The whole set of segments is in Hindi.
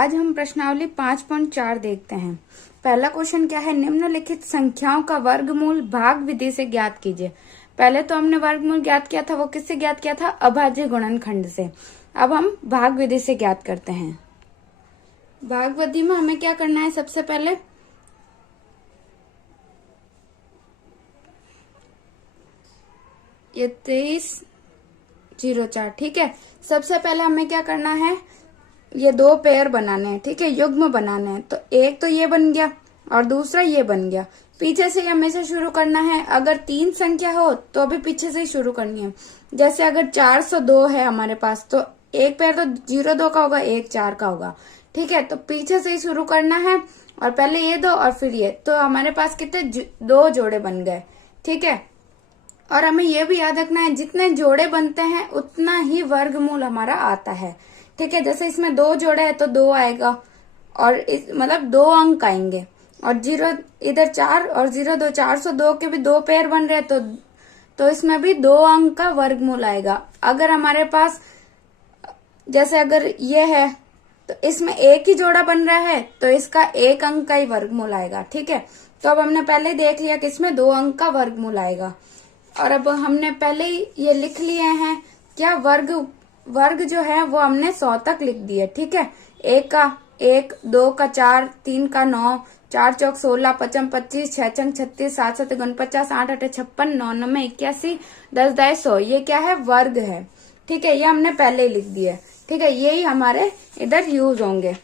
आज हम प्रश्नावली 5.4 देखते हैं। पहला क्वेश्चन क्या है, निम्नलिखित संख्याओं का वर्गमूल भाग विधि से ज्ञात कीजिए। पहले तो हमने वर्गमूल ज्ञात किया था, वो किससे ज्ञात किया था? अभाज्य गुणनखंड से। अब हम भाग विधि से ज्ञात करते हैं। भाग विधि में हमें क्या करना है? सबसे पहले ये 2304, ठीक है। सबसे पहले हमें क्या करना है, ये दो पेयर बनाने हैं, ठीक है, युग्म बनाने हैं। तो एक तो ये बन गया और दूसरा ये बन गया। पीछे से हमेशा शुरू करना है। अगर 3 संख्या हो तो अभी पीछे से ही शुरू करनी है। जैसे अगर 402 है हमारे पास, तो एक पेयर तो 02 का होगा, एक 4 का होगा, ठीक है। तो पीछे से ही शुरू करना है और पहले ये दो और फिर ये, तो हमारे पास कितने 2 जोड़े बन गए, ठीक है। और हमें यह भी याद रखना है, जितने जोड़े बनते हैं उतना ही वर्गमूल हमारा आता है, ठीक है। जैसे इसमें 2 जोड़े है तो 2 आएगा, और मतलब 2 अंक आएंगे। और 0 इधर 4 और 02, 402 के भी 2 पेयर बन रहे हैं, तो इसमें भी 2 अंक का वर्गमूल आएगा। अगर हमारे पास जैसे अगर ये है तो इसमें एक ही जोड़ा बन रहा है, तो इसका 1 अंक का ही वर्गमूल आएगा, ठीक है। तो अब हमने पहले ही देख लिया कि इसमें 2 अंक का वर्गमूल आएगा। और अब हमने पहले ही ये लिख लिए हैं क्या, वर्ग जो है वो हमने 100 तक लिख दिए, ठीक है। 1 का 1, 2 का 4, 3 का 9, 4 चौक 16, 5 25, 6 छंग 36, 7 7 49, 8 8 56, 9 9 81, 10 10 100, ये क्या है? वर्ग है, ठीक है। ये हमने पहले ही लिख दिया, ठीक है। यही हमारे इधर यूज होंगे।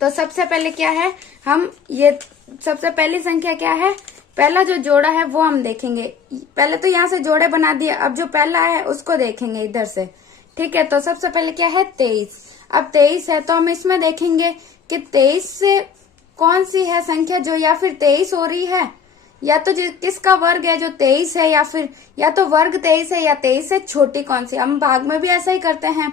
तो सबसे पहले क्या है, हम ये सबसे पहली संख्या क्या है, पहला जो जोड़ा है वो हम देखेंगे। पहले तो यहाँ से जोड़े बना दिए, अब जो पहला है उसको देखेंगे इधर से, ठीक है। तो सबसे पहले क्या है, 23। अब 23 है तो हम इसमें देखेंगे कि 23 से कौन सी है संख्या जो या फिर 23 हो रही है, या तो किसका वर्ग है जो 23 है, या तो वर्ग 23 है, या 23 से छोटी कौन सी। हम भाग में भी ऐसा ही करते हैं,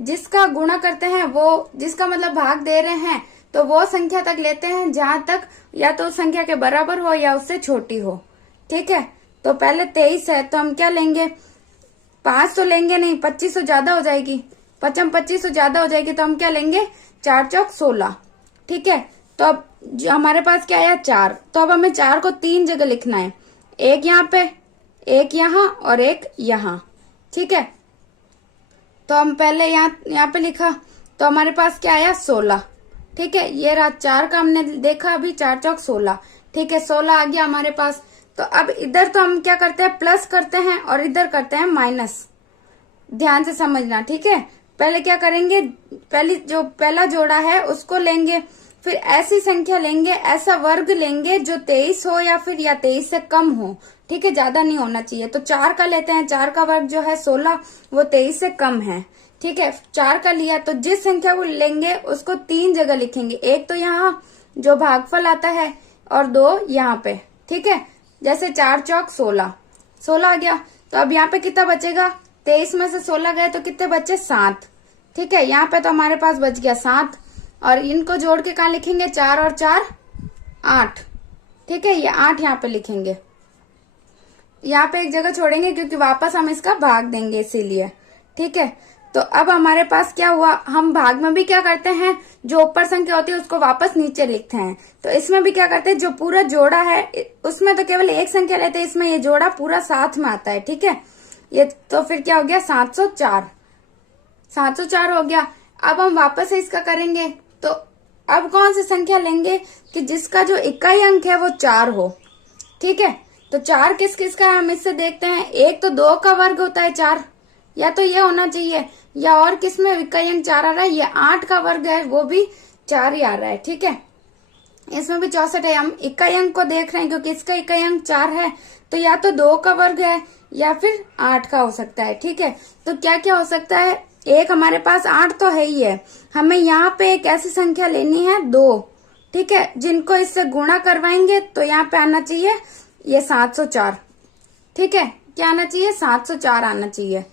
जिसका गुणा करते हैं वो, जिसका मतलब भाग दे रहे हैं, तो वो संख्या तक लेते हैं जहां तक या तो संख्या के बराबर हो या उससे छोटी हो, ठीक है। तो पहले 23 है तो हम क्या लेंगे, 5 तो लेंगे नहीं, 25 तो ज्यादा हो जाएगी, 25 तो ज्यादा हो जाएगी, तो हम क्या लेंगे, 4 चौक 16, ठीक है। तो अब जो हमारे पास क्या आया, 4। तो अब हमें 4 को 3 जगह लिखना है, एक यहाँ पे, एक यहाँ और एक यहाँ, ठीक है। तो हम पहले यहाँ पे लिखा, तो हमारे पास क्या आया, 16, ठीक है। ये रहा 4 का हमने देखा अभी, 4 चौक 16, ठीक है, 16 आ गया हमारे पास। तो अब इधर तो हम क्या करते हैं, प्लस करते हैं और इधर करते हैं माइनस। ध्यान से समझना, ठीक है। पहले क्या करेंगे, पहला जोड़ा है उसको लेंगे, फिर ऐसी संख्या लेंगे, ऐसा वर्ग लेंगे जो 23 हो या 23 से कम हो, ठीक है, ज्यादा नहीं होना चाहिए। तो 4 का लेते हैं, 4 का वर्ग जो है 16, वो 23 से कम है, ठीक है। 4 का लिया तो जिस संख्या को लेंगे उसको 3 जगह लिखेंगे, एक तो यहाँ जो भागफल आता है और 2 यहाँ पे, ठीक है। जैसे 4 चौक 16, 16 आ गया। तो अब यहाँ पे कितना बचेगा, 23 में से 16 गए तो कितने बचे, 7, ठीक है। यहाँ पे तो हमारे पास बच गया 7, और इनको जोड़ के कहाँ लिखेंगे, 4 और 4 8, ठीक है। ये 8 यहाँ पे लिखेंगे, यहाँ पे एक जगह छोड़ेंगे क्योंकि वापस हम इसका भाग देंगे इसीलिए, ठीक है। तो अब हमारे पास क्या हुआ, हम भाग में भी क्या करते हैं, जो ऊपर संख्या होती है उसको वापस नीचे लिखते हैं। तो इसमें भी क्या करते हैं, जो पूरा जोड़ा है उसमें तो केवल एक संख्या लेते हैं, इसमें ये जोड़ा पूरा साथ में आता है, ठीक है। ये तो फिर क्या हो गया, 704, 704 हो गया। अब हम वापस से इसका करेंगे, तो अब कौन सी संख्या लेंगे कि जिसका जो इकाई अंक है वो 4 हो, ठीक है। तो 4 किस किस का है, हम इससे देखते हैं। एक तो 2 का वर्ग होता है 4, या तो ये होना चाहिए, या और किस में इकाई अंक 4 आ रहा है, ये 8 का वर्ग है, वो भी 4 ही आ रहा है, ठीक है। इसमें भी 64 है। हम इकाई अंक को देख रहे हैं क्योंकि इसका इकाई अंक 4 है, तो या तो 2 का वर्ग है या फिर 8 का हो सकता है, ठीक है। तो क्या क्या हो सकता है, एक हमारे पास 8 तो है ही है, हमें यहाँ पे एक ऐसी संख्या लेनी है 2, ठीक है, जिनको इससे गुणा करवाएंगे तो यहाँ पे आना चाहिए ये 704, ठीक है। क्या आना चाहिए, 704 आना चाहिए।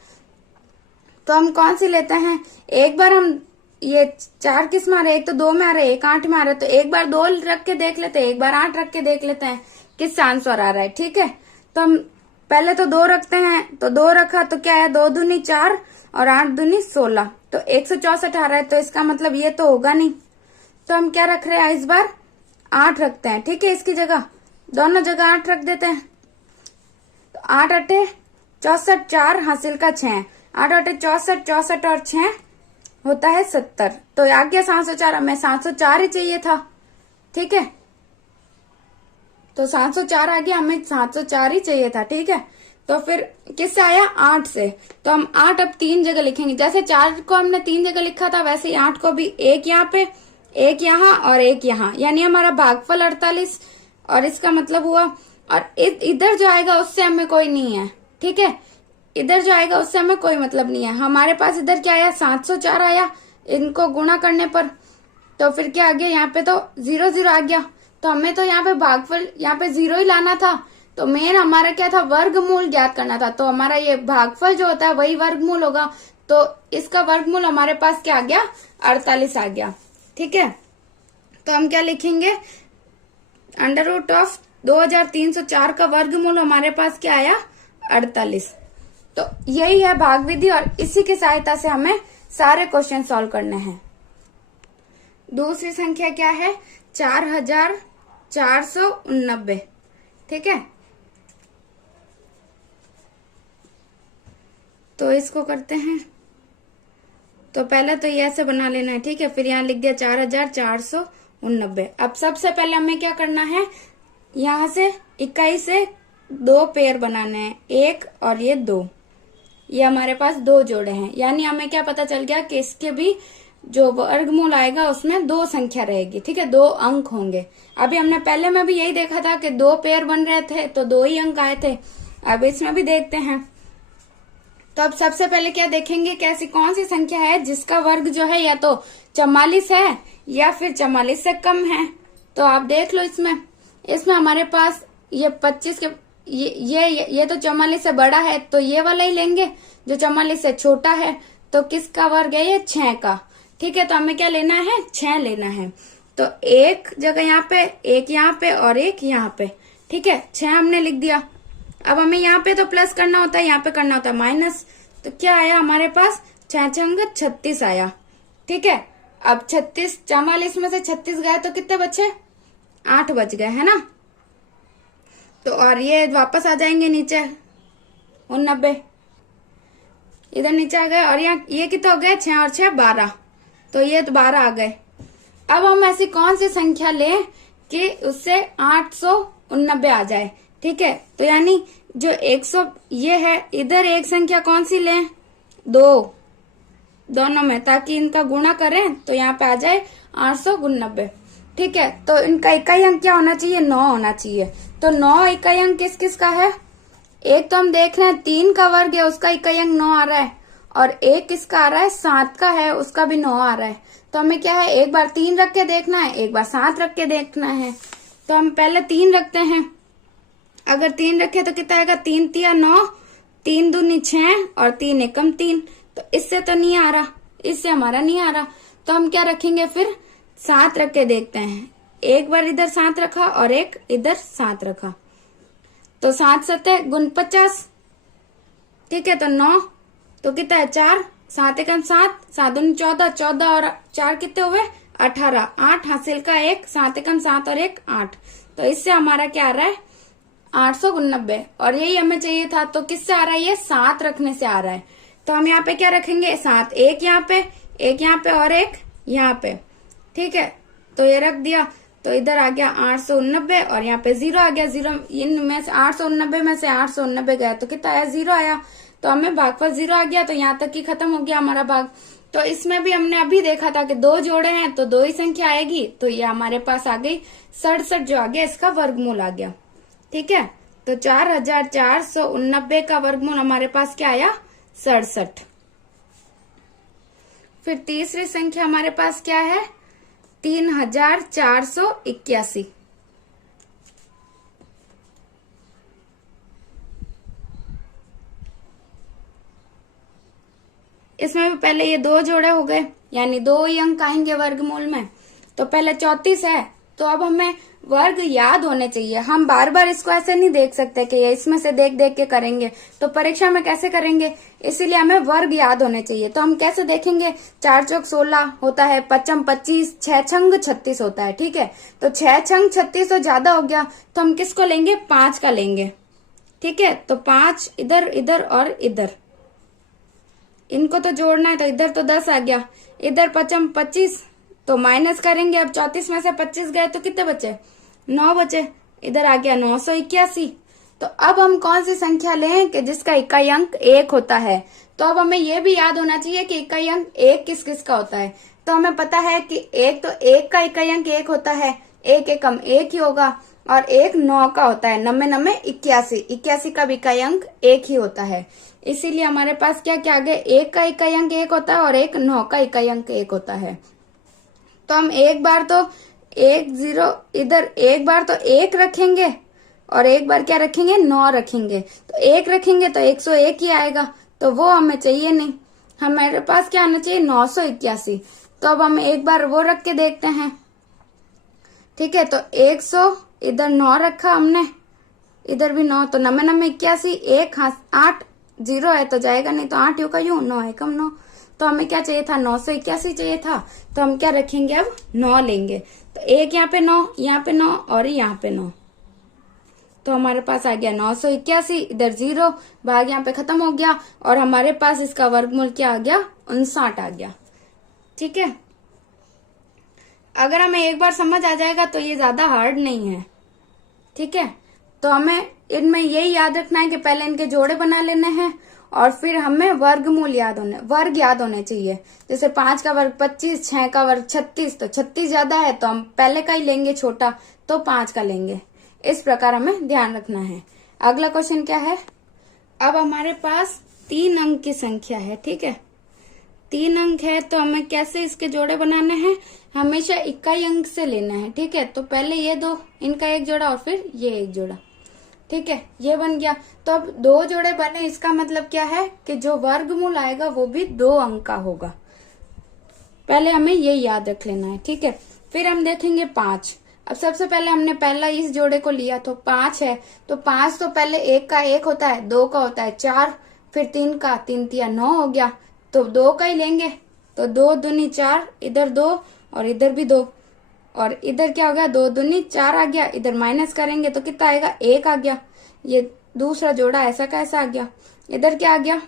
तो हम कौन सी लेते हैं, एक बार हम ये 4 किस में आ रहे हैं, एक तो 2 में आ रहे हैं, एक 8 में आ रहा है, तो एक बार 2 रख के देख लेते हैं, एक बार 8 रख के देख लेते हैं किस आंसर आ रहा है, ठीक है। तो हम पहले तो 2 रखते हैं, तो 2 रखा तो क्या है, 2 दूनी 4 और 8 दूनी 16, तो 164 आ रहा है, तो इसका मतलब ये तो होगा नहीं। तो हम क्या रख रहे हैं इस बार, 8 रखते हैं। ठीक है, इसकी जगह दोनों जगह 8 रख देते हैं। तो 8 अट्ठे 64, 4 हासिल का 6, 8 अट्ठे 64, 64 और 6 होता है 70। तो आ गया 704, हमें 704 ही चाहिए था। ठीक है, तो 704 आ गया, हमें 704 ही चाहिए था। ठीक है, तो फिर किससे आया, 8 से। तो हम 8 अब 3 जगह लिखेंगे, जैसे 4 को हमने 3 जगह लिखा था वैसे ही 8 को भी, एक यहाँ पे, एक यहाँ और एक यहाँ, यानी हमारा भागफल 48। और इसका मतलब हुआ, और इधर जो आएगा उससे हमें कोई नहीं है। ठीक है, इधर जो आएगा उससे हमें कोई मतलब नहीं है। हमारे पास इधर क्या आया, 704 आया, इनको गुणा करने पर। तो फिर क्या आ गया, यहाँ पे तो 0 0 आ गया। तो हमें तो यहाँ पे भागफल, यहाँ पे 0 ही लाना था। तो मेन हमारा क्या था, वर्गमूल ज्ञात करना था। तो हमारा ये भागफल जो होता है वही वर्गमूल होगा। तो इसका वर्गमूल हमारे पास क्या आ गया, 48 आ गया। ठीक है, तो हम क्या लिखेंगे, अंडर रूट ऑफ 2304 का वर्गमूल हमारे पास क्या आया, 48। तो यही है भाग विधि, और इसी की सहायता से हमें सारे क्वेश्चन सॉल्व करने हैं। दूसरी संख्या क्या है, 4489। ठीक है, तो इसको करते हैं। तो पहले तो ये ऐसे बना लेना है। ठीक है, फिर यहाँ लिख दिया 4489। अब सबसे पहले हमें क्या करना है, यहाँ से इकाई से 2 पेयर बनाने हैं, 1 और ये 2। ये हमारे पास 2 जोड़े हैं, यानी हमें क्या पता चल गया कि इसके भी जो वर्गमूल आएगा उसमें 2 संख्या रहेगी। ठीक है, 2 अंक होंगे। अभी हमने पहले में भी यही देखा था कि 2 पेयर बन रहे थे तो 2 ही अंक आए थे। अब इसमें भी देखते हैं। तो अब सबसे पहले क्या देखेंगे, कैसी कौन सी संख्या है जिसका वर्ग जो है या तो 44 है या फिर 44 से कम है। तो आप देख लो, इसमें हमारे पास ये 25 के ये तो 44 से बड़ा है, तो ये वाला ही लेंगे। जो 44 से छोटा है तो किसका वर्ग है, ये 6 का। ठीक है, तो हमें क्या लेना है, 6 लेना है। तो एक जगह यहाँ पे, एक यहाँ पे और एक यहाँ पे। ठीक है, 6 हमने लिख दिया। अब हमें यहाँ पे तो प्लस करना होता है, यहाँ पे करना होता है माइनस। तो क्या आया हमारे पास, 6 6 36 आया। ठीक है, अब 36, 44 में से 36 गए तो कितने बचे, 8 बच गए, है ना। तो और ये वापस आ जाएंगे नीचे, 89 इधर नीचे आ गए। और यहाँ ये कितने हो गए, 6 और 6 12, तो ये तो 12 आ गए। अब हम ऐसी कौन सी संख्या लें कि उससे 889 आ जाए। ठीक है, तो यानी जो 100 ये है, इधर एक संख्या कौन सी लें, 2 दोनों में, ताकि इनका गुणा करें तो यहाँ पे आ जाए 889। ठीक है, तो इनका इकाई अंक क्या होना चाहिए, 9 होना चाहिए। तो 9 इकाई अंक किस किस का है, एक तो हम देख रहे हैं 3 का वर्ग है, उसका इकाई अंक 9 आ रहा है। और एक किसका आ रहा है, 7 का है, उसका भी 9 आ रहा है। तो हमें क्या है, एक बार 3 रख के देखना है, एक बार 7 रख के देखना है। तो हम पहले 3 रखते हैं। अगर 3 रखे तो कितना आएगा, 3 तिया 9, 3 दूनी 6 और 3 एकम 3। तो इससे तो नहीं आ रहा, इससे हमारा नहीं आ रहा। तो हम क्या रखेंगे, फिर 7 रख के देखते हैं। एक बार इधर 7 रखा और एक इधर 7 रखा, तो 7 7 गुण 50। ठीक है, तो 9, तो कितना है 4, 7 एकम 7, 7 दूनी 14, 14 और 4 कितने हुए 18, 8 हासिल का 1, 7 एकम 7 और 1 8। तो इससे हमारा क्या आ रहा है, 889। और यही हमें चाहिए था। तो किससे आ रहा है, ये 7 रखने से आ रहा है। तो हम यहाँ पे क्या रखेंगे, 7, एक यहाँ पे, एक यहाँ पे और एक यहाँ पे। ठीक है, तो ये रख दिया। तो इधर आ गया 889 और यहाँ पे 0 आ गया। 0 इनमें से 889 में से 889 गया तो कितना आया, 0 आया। तो हमें भागफल 0 आ गया। तो यहाँ तक ही खत्म हो गया हमारा भाग। तो इसमें भी हमने अभी देखा था कि 2 जोड़े हैं तो 2 ही संख्या आएगी। तो ये हमारे पास आ गई 67 जो आ गया, इसका वर्गमूल आ गया। ठीक है, तो 4489 का वर्गमूल हमारे पास क्या आया, 67। फिर तीसरी संख्या हमारे पास क्या है, 3481। इसमें भी पहले ये 2 जोड़े हो गए, यानी 2 ही अंक आएंगे वर्गमूल में। तो पहले 34 है तो अब हमें वर्ग याद होने चाहिए। हम बार बार इसको ऐसे नहीं देख सकते कि ये इसमें से देख देख के करेंगे, तो परीक्षा में कैसे करेंगे, इसीलिए हमें वर्ग याद होने चाहिए। तो हम कैसे देखेंगे, 4 चौक 16 होता है, 5 25, 6 छंग 36 होता है। ठीक है, तो 6 छंग 36 तो ज्यादा हो गया, तो हम किसको लेंगे, 5 का लेंगे। ठीक है, तो 5 इधर इधर और इधर, इनको तो जोड़ना है, तो इधर तो 10 आ गया, इधर 5 25 तो माइनस करेंगे। अब 34 में से 25 गए तो कितने बचे, 9 बचे, इधर आ गया 981। तो अब हम कौन सी संख्या लें कि जिसका इकाई अंक 1 होता है। तो अब हमें यह भी याद होना चाहिए कि इकाई अंक 1 किस किस का होता है। तो हमें पता है कि 1 तो 1 का इकाई अंक 1 होता है, 1 एकम 1 ही होगा, और 1 9 का होता है, 9 9 81, 81 का भी इकाई अंक 1 ही होता है। इसीलिए हमारे पास क्या क्या आ गया, 1 का इकाई अंक 1 होता है और 1 9 का इकाई अंक 1 होता है। तो हम एक बार तो 1 0 इधर, एक बार तो 1 रखेंगे और एक बार क्या रखेंगे, 9 रखेंगे। तो 1 रखेंगे तो 101 ही आएगा, तो वो हमें चाहिए नहीं, हमारे पास क्या आना चाहिए, 981। तो अब हम एक बार वो रख के देखते हैं। ठीक है, तो 100 इधर 9 रखा हमने, इधर भी 9, तो 9 9 81, 1 8 0 है तो जाएगा नहीं, तो 8 यू का यूं, 9 एकम 9। तो हमें क्या चाहिए था, 981 चाहिए था। तो हम क्या रखेंगे, अब 9 लेंगे। तो एक यहाँ पे 9, यहाँ पे 9 और यहाँ पे 9, तो हमारे पास आ गया 981, इधर 0, भाग यहाँ पे खत्म हो गया, और हमारे पास इसका वर्गमूल क्या आ गया, 59 आ गया। ठीक है, अगर हमें एक बार समझ आ जाएगा तो ये ज्यादा हार्ड नहीं है। ठीक है, तो हमें इनमें यही याद रखना है कि पहले इनके जोड़े बना लेने हैं और फिर हमें वर्ग याद होने चाहिए। जैसे 5 का वर्ग 25, 6 का वर्ग 36, तो 36 ज्यादा है तो हम पहले का ही लेंगे छोटा, तो 5 का लेंगे। इस प्रकार हमें ध्यान रखना है। अगला क्वेश्चन क्या है, अब हमारे पास 3 अंक की संख्या है। ठीक है, 3 अंक है तो हमें कैसे इसके जोड़े बनाने हैं, हमेशा इकाई अंक से लेना है। ठीक है, तो पहले ये दो, इनका एक जोड़ा और फिर ये एक जोड़ा। ठीक है, ये बन गया। तो अब 2 जोड़े बने, इसका मतलब क्या है कि जो वर्गमूल आएगा वो भी 2 अंक का होगा। पहले हमें ये याद रख लेना है। ठीक है, फिर हम देखेंगे 5। अब सबसे पहले हमने पहला इस जोड़े को लिया तो 5 है, तो 5 तो पहले 1 का 1 होता है, 2 का होता है 4, फिर 3 का 3 तिया 9 हो गया, तो 2 का ही लेंगे। तो 2 दूनी 4, इधर 2 और इधर भी 2, और इधर क्या हो गया, 2 दूनी 4 आ गया, इधर माइनस करेंगे तो कितना आएगा, 1 आ गया। ये दूसरा जोड़ा ऐसा का ऐसा आ गया। इधर क्या आ गया,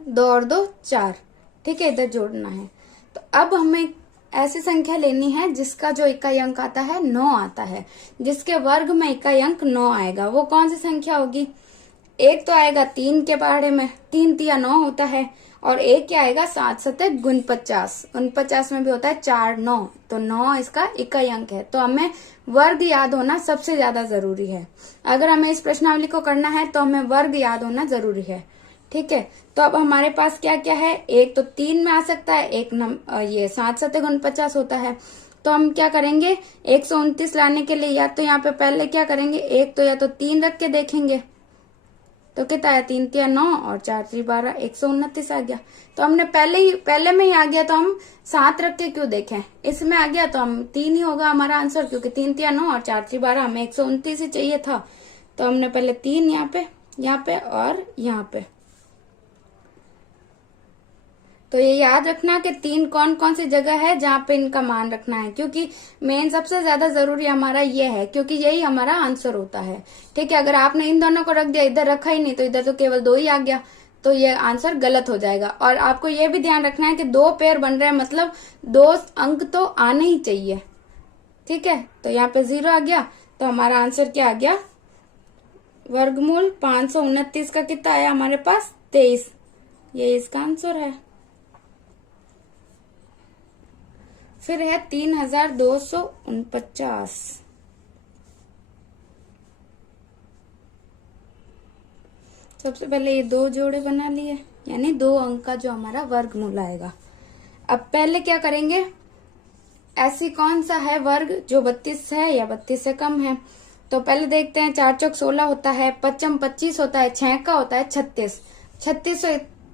2 और 2 4। ठीक है, इधर जोड़ना है। तो अब हमें ऐसी संख्या लेनी है जिसका जो इकाई अंक आता है 9 आता है, जिसके वर्ग में इकाई अंक 9 आएगा। वो कौन सी संख्या होगी, एक तो आएगा 3 के बारे में, 3 तिया 9 होता है, और एक क्या आएगा 7 7 49, 49 में भी होता है 4 9, तो 9 इसका इकाई अंक है। तो हमें वर्ग याद होना सबसे ज्यादा जरूरी है। अगर हमें इस प्रश्नावली को करना है तो हमें वर्ग याद होना जरूरी है। ठीक है, तो अब हमारे पास क्या क्या है, एक तो 3 में आ सकता है, एक ये 7 7 49 होता है। तो हम क्या करेंगे, 129 लाने के लिए या तो यहाँ पे पहले क्या करेंगे, एक तो या तो 3 रख के देखेंगे, तो कितना आया, 3 तिया 9 और 4 3 12, 129 आ गया। तो हमने पहले में ही आ गया, तो हम 7 रख के क्यों देखें, इसमें आ गया तो हम 3 ही होगा हमारा आंसर, क्योंकि 3 तिया 9 और 4 3 12, हमें 129 ही चाहिए था। तो हमने पहले 3 यहाँ पे और यहाँ पे। तो ये याद रखना कि 3 कौन कौन सी जगह है जहाँ पे इनका मान रखना है, क्योंकि मेन सबसे ज्यादा जरूरी हमारा ये है, क्योंकि यही हमारा आंसर होता है। ठीक है, अगर आपने इन दोनों को रख दिया, इधर रखा ही नहीं, तो इधर तो केवल 2 ही आ गया, तो ये आंसर गलत हो जाएगा। और आपको ये भी ध्यान रखना है कि 2 पेयर बन रहे हैं, मतलब 2 अंक तो आने ही चाहिए। ठीक है, तो यहाँ पे 0 आ गया, तो हमारा आंसर क्या आ गया, वर्गमूल 529 का कितना आया हमारे पास, 23। ये इसका आंसर है। फिर है 3249। सबसे पहले ये 2 जोड़े बना लिए, यानी 2 अंक का जो हमारा वर्गमूल आएगा। अब पहले क्या करेंगे, ऐसी कौन सा है वर्ग जो 32 है या 32 से कम है। तो पहले देखते हैं, 4 चौक 16 होता है, 5 25 होता है, 6 का होता है 36,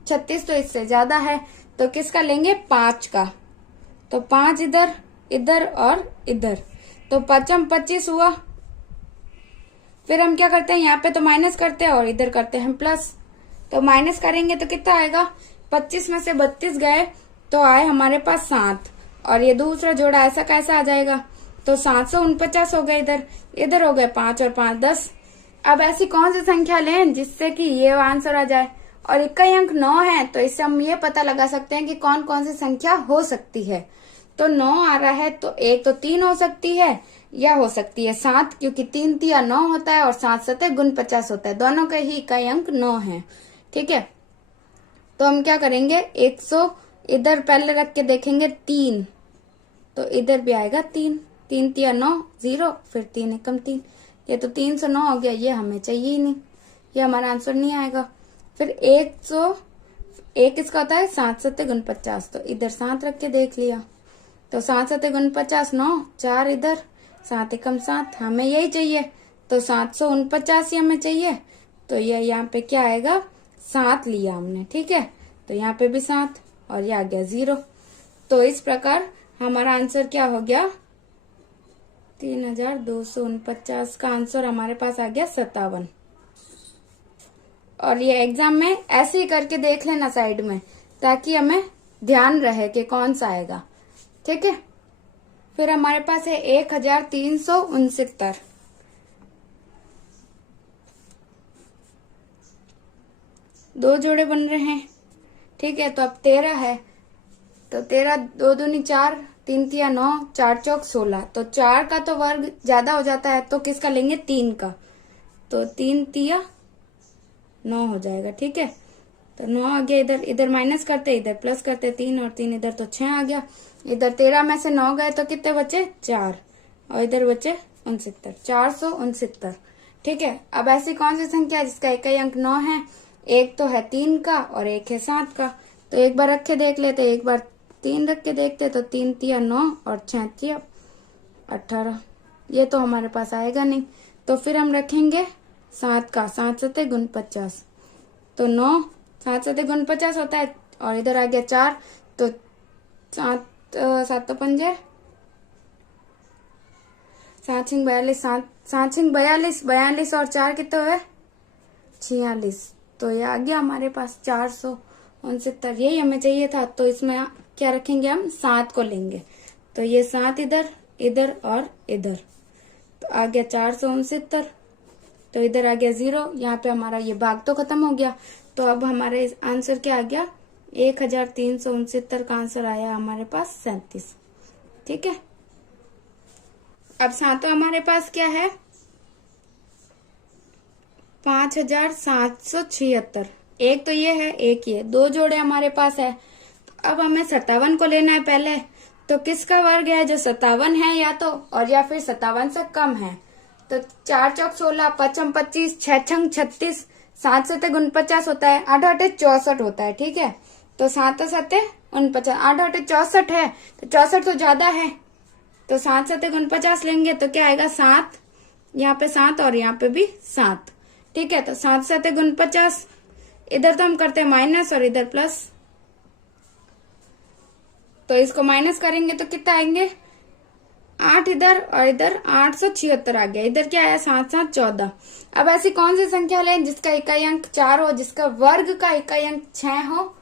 36 तो इससे ज्यादा है, तो किसका लेंगे, 5 का। तो 5 इधर इधर और इधर, तो 5 25 हुआ। फिर हम क्या करते हैं, यहाँ पे तो माइनस करते हैं और इधर करते हैं प्लस। तो माइनस करेंगे तो कितना आएगा, 25 में से 32 गए तो आए हमारे पास 7, और ये दूसरा जोड़ा ऐसा कैसा आ जाएगा, तो 749 हो गए। इधर हो गए 5 और 5 10। अब ऐसी कौन सी संख्या लें जिससे कि ये आंसर आ जाए, और इक्का अंक 9 है, तो इससे हम ये पता लगा सकते हैं कि कौन कौन सी संख्या हो सकती है। तो 9 आ रहा है, तो एक तो 3 हो सकती है, या हो सकती है 7, क्योंकि 3 तिया 9 होता है और 7 सते गुण 50 होता है। दोनों के ही इकाई अंक 9 है। ठीक है, तो हम क्या करेंगे, 100 इधर पहले रख के देखेंगे 3, तो इधर भी आएगा 3, 3 तिया 9 0, फिर 3 एकम 3, ये तो 309 हो गया। ये हमें चाहिए ही नहीं, ये हमारा आंसर नहीं आएगा। फिर 101 इसका होता है 7 सते गुण 50, तो इधर 7 रख के देख लिया, तो 7 सते गुण 50 9, 4 इधर, 7 एकम 7, हमें यही चाहिए, तो 749 ही हमें चाहिए। तो ये यहाँ पे क्या आएगा, 7 लिया हमने। ठीक है, तो यहाँ पे भी 7 और ये आ गया 0। तो इस प्रकार हमारा आंसर क्या हो गया, 3249 का आंसर हमारे पास आ गया 57। और ये एग्जाम में ऐसे ही करके देख लेना साइड में, ताकि हमें ध्यान रहे कि कौन सा आएगा। ठीक है, फिर हमारे पास है 1369, 2 जोड़े बन रहे हैं। ठीक है, तो अब 13 है, तो 13 2 दूनी 4, 3 तिया 9, 4 चौक 16, तो 4 का तो वर्ग ज्यादा हो जाता है, तो किसका लेंगे, 3 का, तो 3 तिया 9 हो जाएगा। ठीक है, तो 9 आ गया, इधर माइनस करते, इधर प्लस करते, 3 और 3 इधर, तो 6 आ गया। इधर 13 में से 9 गए तो कितने बचे, 4, और इधर बचे 69, 469। ठीक है, अब ऐसी कौन सी संख्या है जिसका इकाई अंक 9 है, एक तो है 3 का और एक है 7 का। तो एक बार रख के देख लेते, एक बार 3 रख के देखते, तो 3 तिया 9 और 6 तिया 18, ये तो हमारे पास आएगा नहीं। तो फिर हम रखेंगे 7 का, 7 सते गुण 50, तो 9 7 सते गुण 50 होता है, और इधर आ गया 4, तो 7 7 तो 5 7 छिंग 42, 7 छिंग 42, 42 और 4 कितने हुए, 46। तो ये आ गया हमारे पास 469, यही हमें चाहिए था। तो इसमें क्या रखेंगे, हम 7 को लेंगे, तो ये 7 इधर इधर और इधर, तो आ गया 469। तो इधर आ गया 0, यहाँ पे हमारा ये भाग तो खत्म हो गया। तो अब हमारे आंसर क्या आ गया, 1369 का आंसर आया हमारे पास 37। ठीक है, अब सातों हमारे पास क्या है, 5776। एक तो ये है, एक ये, 2 जोड़े हमारे पास है। तो अब हमें 57 को लेना है पहले, तो किसका वर्ग है, जो 57 है या तो, और या फिर 57 से कम है। तो 4 चौक 16, 5 25, 6 छंग 36, 7 सते गुण 50 होता है, 8 8 64 होता है। ठीक है, तो 7 सते 49, 8 8 64 है, तो 64 तो ज्यादा है, तो 7 सते 49 लेंगे तो क्या आएगा, 7, यहाँ पे 7 और यहाँ पे भी 7। ठीक है, तो 7 सते 49, इधर तो हम करते हैं माइनस और इधर प्लस, तो इसको माइनस करेंगे तो कितना आएंगे, 8 इधर और इधर 876 आ गया। इधर क्या आया, 7 7 14। अब ऐसी कौन सी संख्या लें जिसका इकाई अंक 4 हो, जिसका वर्ग का इकाई अंक 6 हो,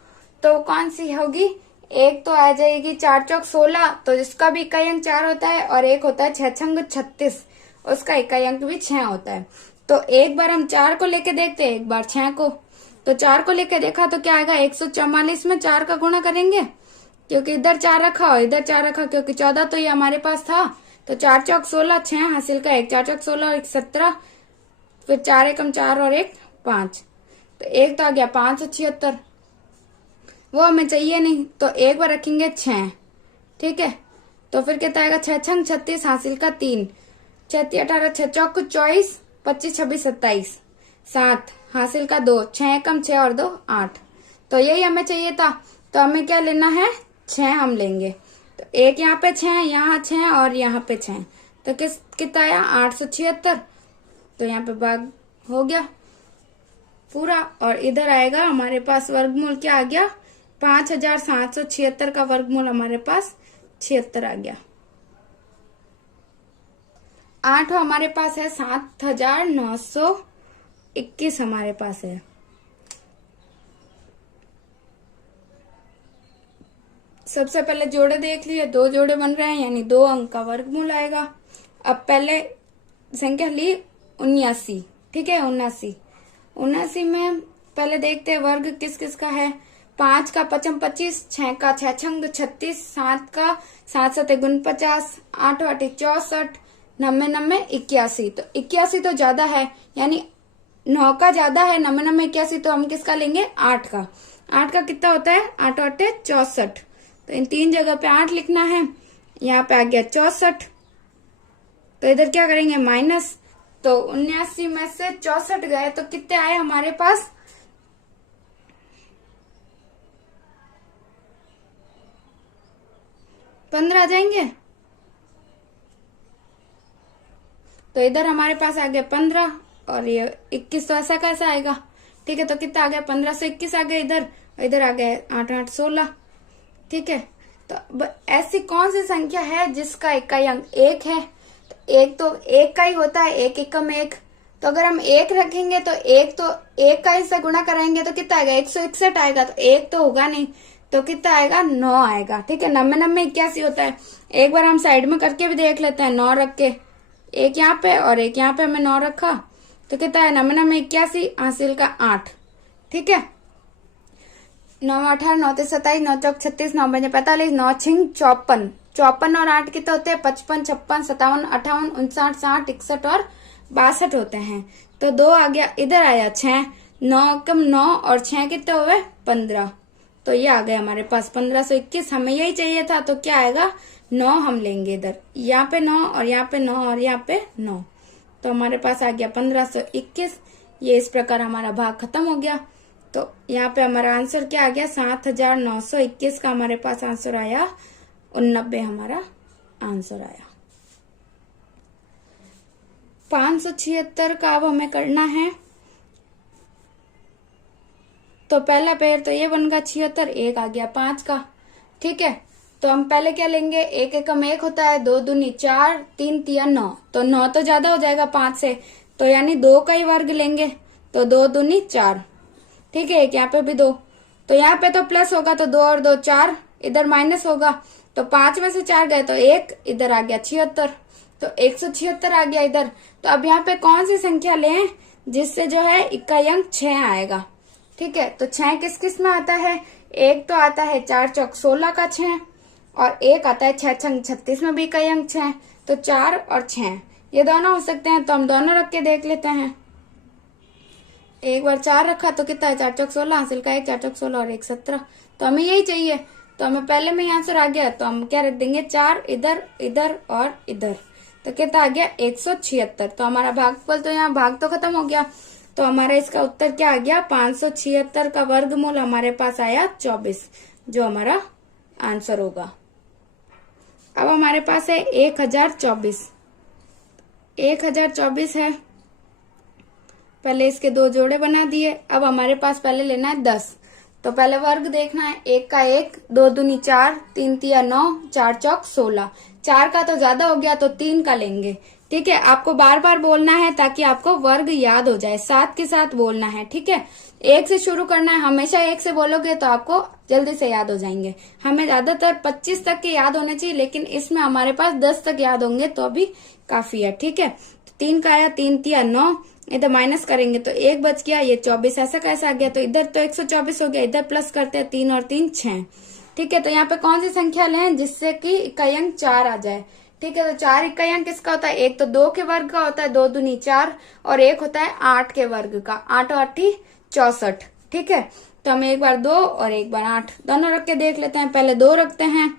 तो कौन सी होगी, एक तो आ जाएगी 4 चौक 16, तो जिसका भी इकाई अंक 4 होता है, और एक होता है 6 छंग 36, उसका इकाई अंक भी 6 होता है। तो एक बार हम 4 को लेके देखते हैं, एक बार 6 को। तो 4 को लेके देखा तो क्या आएगा, 144 में 4 का गुणा करेंगे, क्योंकि इधर 4 रखा और इधर 4 रखा, क्योंकि 14 तो ये हमारे पास था। तो 4 चौक 16, 6 हासिल का 1, 4 चौक 16 और 1 17, फिर 4 एकम 4 और 1 5, तो एक तो आ गया 576, वो हमें चाहिए नहीं, तो एक बार रखेंगे 6। ठीक है, तो फिर कितना आएगा, 6 छंग 36 हासिल का 3, 6 18, 6 चौक 24, 25 26 27, 7 हासिल का 2, 6 एकम 6 और 2 8, तो यही हमें चाहिए था। तो हमें क्या लेना है, 6 हम लेंगे, तो एक यहाँ पे 6, यहाँ 6 और यहाँ पे 6, तो कितना आया, 876। तो यहाँ पे भाग हो गया पूरा, और इधर आएगा हमारे पास वर्गमूल क्या आ गया, 5776 का वर्गमूल हमारे पास 76 आ गया। 8 हमारे पास है, 7,921 हमारे पास है। सबसे पहले जोड़े देख लिए, 2 जोड़े बन रहे हैं, यानी 2 अंक का वर्गमूल आएगा। अब पहले संख्या ली 79, ठीक है, 79 में पहले देखते हैं वर्ग किस किस का है। 5 का 55 25, 6 का 6 छंग 36, 7 का 7 7 49, 8 8 64, 90 90 81। तो 81 तो ज्यादा है, यानी 9 का ज्यादा है, 90 90 81, तो हम किसका लेंगे, 8 का। 8 का कितना होता है, 8 8 64, तो इन 3 जगह पे 8 लिखना है। यहाँ पे आ गया 64, तो इधर क्या करेंगे, माइनस। तो 79 में से 64 गए तो कितने आए हमारे पास, 15 आ जाएंगे। तो इधर हमारे पास आ गया 15, और ये 21, तो ऐसा कैसा आएगा, ठीक है। तो कितना आ गया, 15 से 21 आ गया इधर, इधर आ गया 8 8 16, ठीक है। तो ऐसी कौन सी संख्या है जिसका इकाई अंक 1 है, तो एक का ही होता है, एक एकम 1। तो अगर हम 1 रखेंगे तो 1 का इससे गुणा कराएंगे तो कितना आएगा, 161 आएगा। तो 1 तो होगा नहीं, तो कितना आएगा, 9 आएगा, ठीक है। 90 90 81 होता है। एक बार हम साइड में करके भी देख लेते हैं, 9 रख के, एक यहाँ पे और एक यहाँ पे हमने 9 रखा, तो कितना है, 90 90 81, हासिल का 8, ठीक है। 9 18 9 27 9 चौक 36 9 पंजे 45 9 छिंग 54, 54 और 8 कितने होते हैं, 55 56 57 58 59 60 61 और 62 होते हैं। तो 2 आ गया, इधर आया 6, 9 कम 9 और 6 कितने हुए, 15। तो ये आ गया हमारे पास 1521, हमें यही चाहिए था। तो क्या आएगा, 9 हम लेंगे इधर, यहाँ पे 9 और यहाँ पे 9 और यहाँ पे 9, तो हमारे पास आ गया 1521। ये इस प्रकार हमारा भाग खत्म हो गया। तो यहाँ पे हमारा आंसर क्या आ गया, 7,921 का हमारे पास आंसर आया, 89 हमारा आंसर आया। 576 का अब हमें करना है। तो पहला पेयर तो ये बन गया 76, एक आ गया 5 का, ठीक है। तो हम पहले क्या लेंगे, एक एकम 1 होता है, 2 दूनी 4 3 तिया 9, तो 9 तो ज्यादा हो जाएगा 5 से, तो यानी 2 का ही वर्ग लेंगे, तो 2 दूनी 4, ठीक है। एक यहाँ पे भी 2, तो यहाँ पे तो प्लस होगा, तो 2 और 2 4, इधर माइनस होगा, तो 5 में से 4 गए तो 1, इधर आ गया 76, तो 176 आ गया इधर। तो अब यहाँ पे कौन सी संख्या लें जिससे जो है इकाई अंक 6 आएगा, ठीक है। तो 6 किस किस में आता है, एक तो आता है 4 चौक 16 का 6, और एक आता है 6 छंग 36 में भी इकाई अंक 6। तो 4 और 6 ये दोनों हो सकते हैं, तो हम दोनों रख के देख लेते हैं। एक बार 4 रखा तो कितना है, 4 चौक 16, हासिल का 1 4 चौक 16 और 1 17, तो हमें यही चाहिए। तो हमें पहले में ही आंसर आ गया, तो हम क्या रख देंगे, 4 इधर इधर और इधर, तो कितना आ गया, 176। तो हमारा भागफल तो यहाँ भाग तो खत्म हो गया। तो हमारा इसका उत्तर क्या आ गया, 576 का वर्गमूल हमारे पास आया 24, जो हमारा आंसर होगा। अब हमारे पास है 1024, 1024 है। पहले इसके 2 जोड़े बना दिए। अब हमारे पास पहले लेना है 10, तो पहले वर्ग देखना है, 1 का 1, 2 दूनी 4 3 तिया 9 4 चौक 16, 4 का तो ज्यादा हो गया, तो 3 का लेंगे, ठीक है। आपको बार बार बोलना है ताकि आपको वर्ग याद हो जाए, साथ के साथ बोलना है, ठीक है। 1 से शुरू करना है, हमेशा 1 से बोलोगे तो आपको जल्दी से याद हो जाएंगे। हमें ज्यादातर 25 तक के याद होने चाहिए, लेकिन इसमें हमारे पास 10 तक याद होंगे तो भी काफी है, ठीक है। 3 का आया, 3 तिया 9, इधर माइनस करेंगे तो 1 बच गया, ये 24 ऐसा कैसा आ गया, तो इधर तो 124 हो गया, इधर प्लस करते हैं, 3 और 3 6, ठीक है। तो यहाँ पे कौन सी संख्या लें जिससे कि इकाई अंक 4 आ जाए, ठीक है। तो 4 इकाई अंक किसका होता है, एक तो 2 के वर्ग का होता है, 2 दूनी 4, और एक होता है 8 के वर्ग का, 8 और 8 64, ठीक है। तो हम एक बार 2 और एक बार 8 दोनों रख के देख लेते हैं। पहले 2 रखते हैं,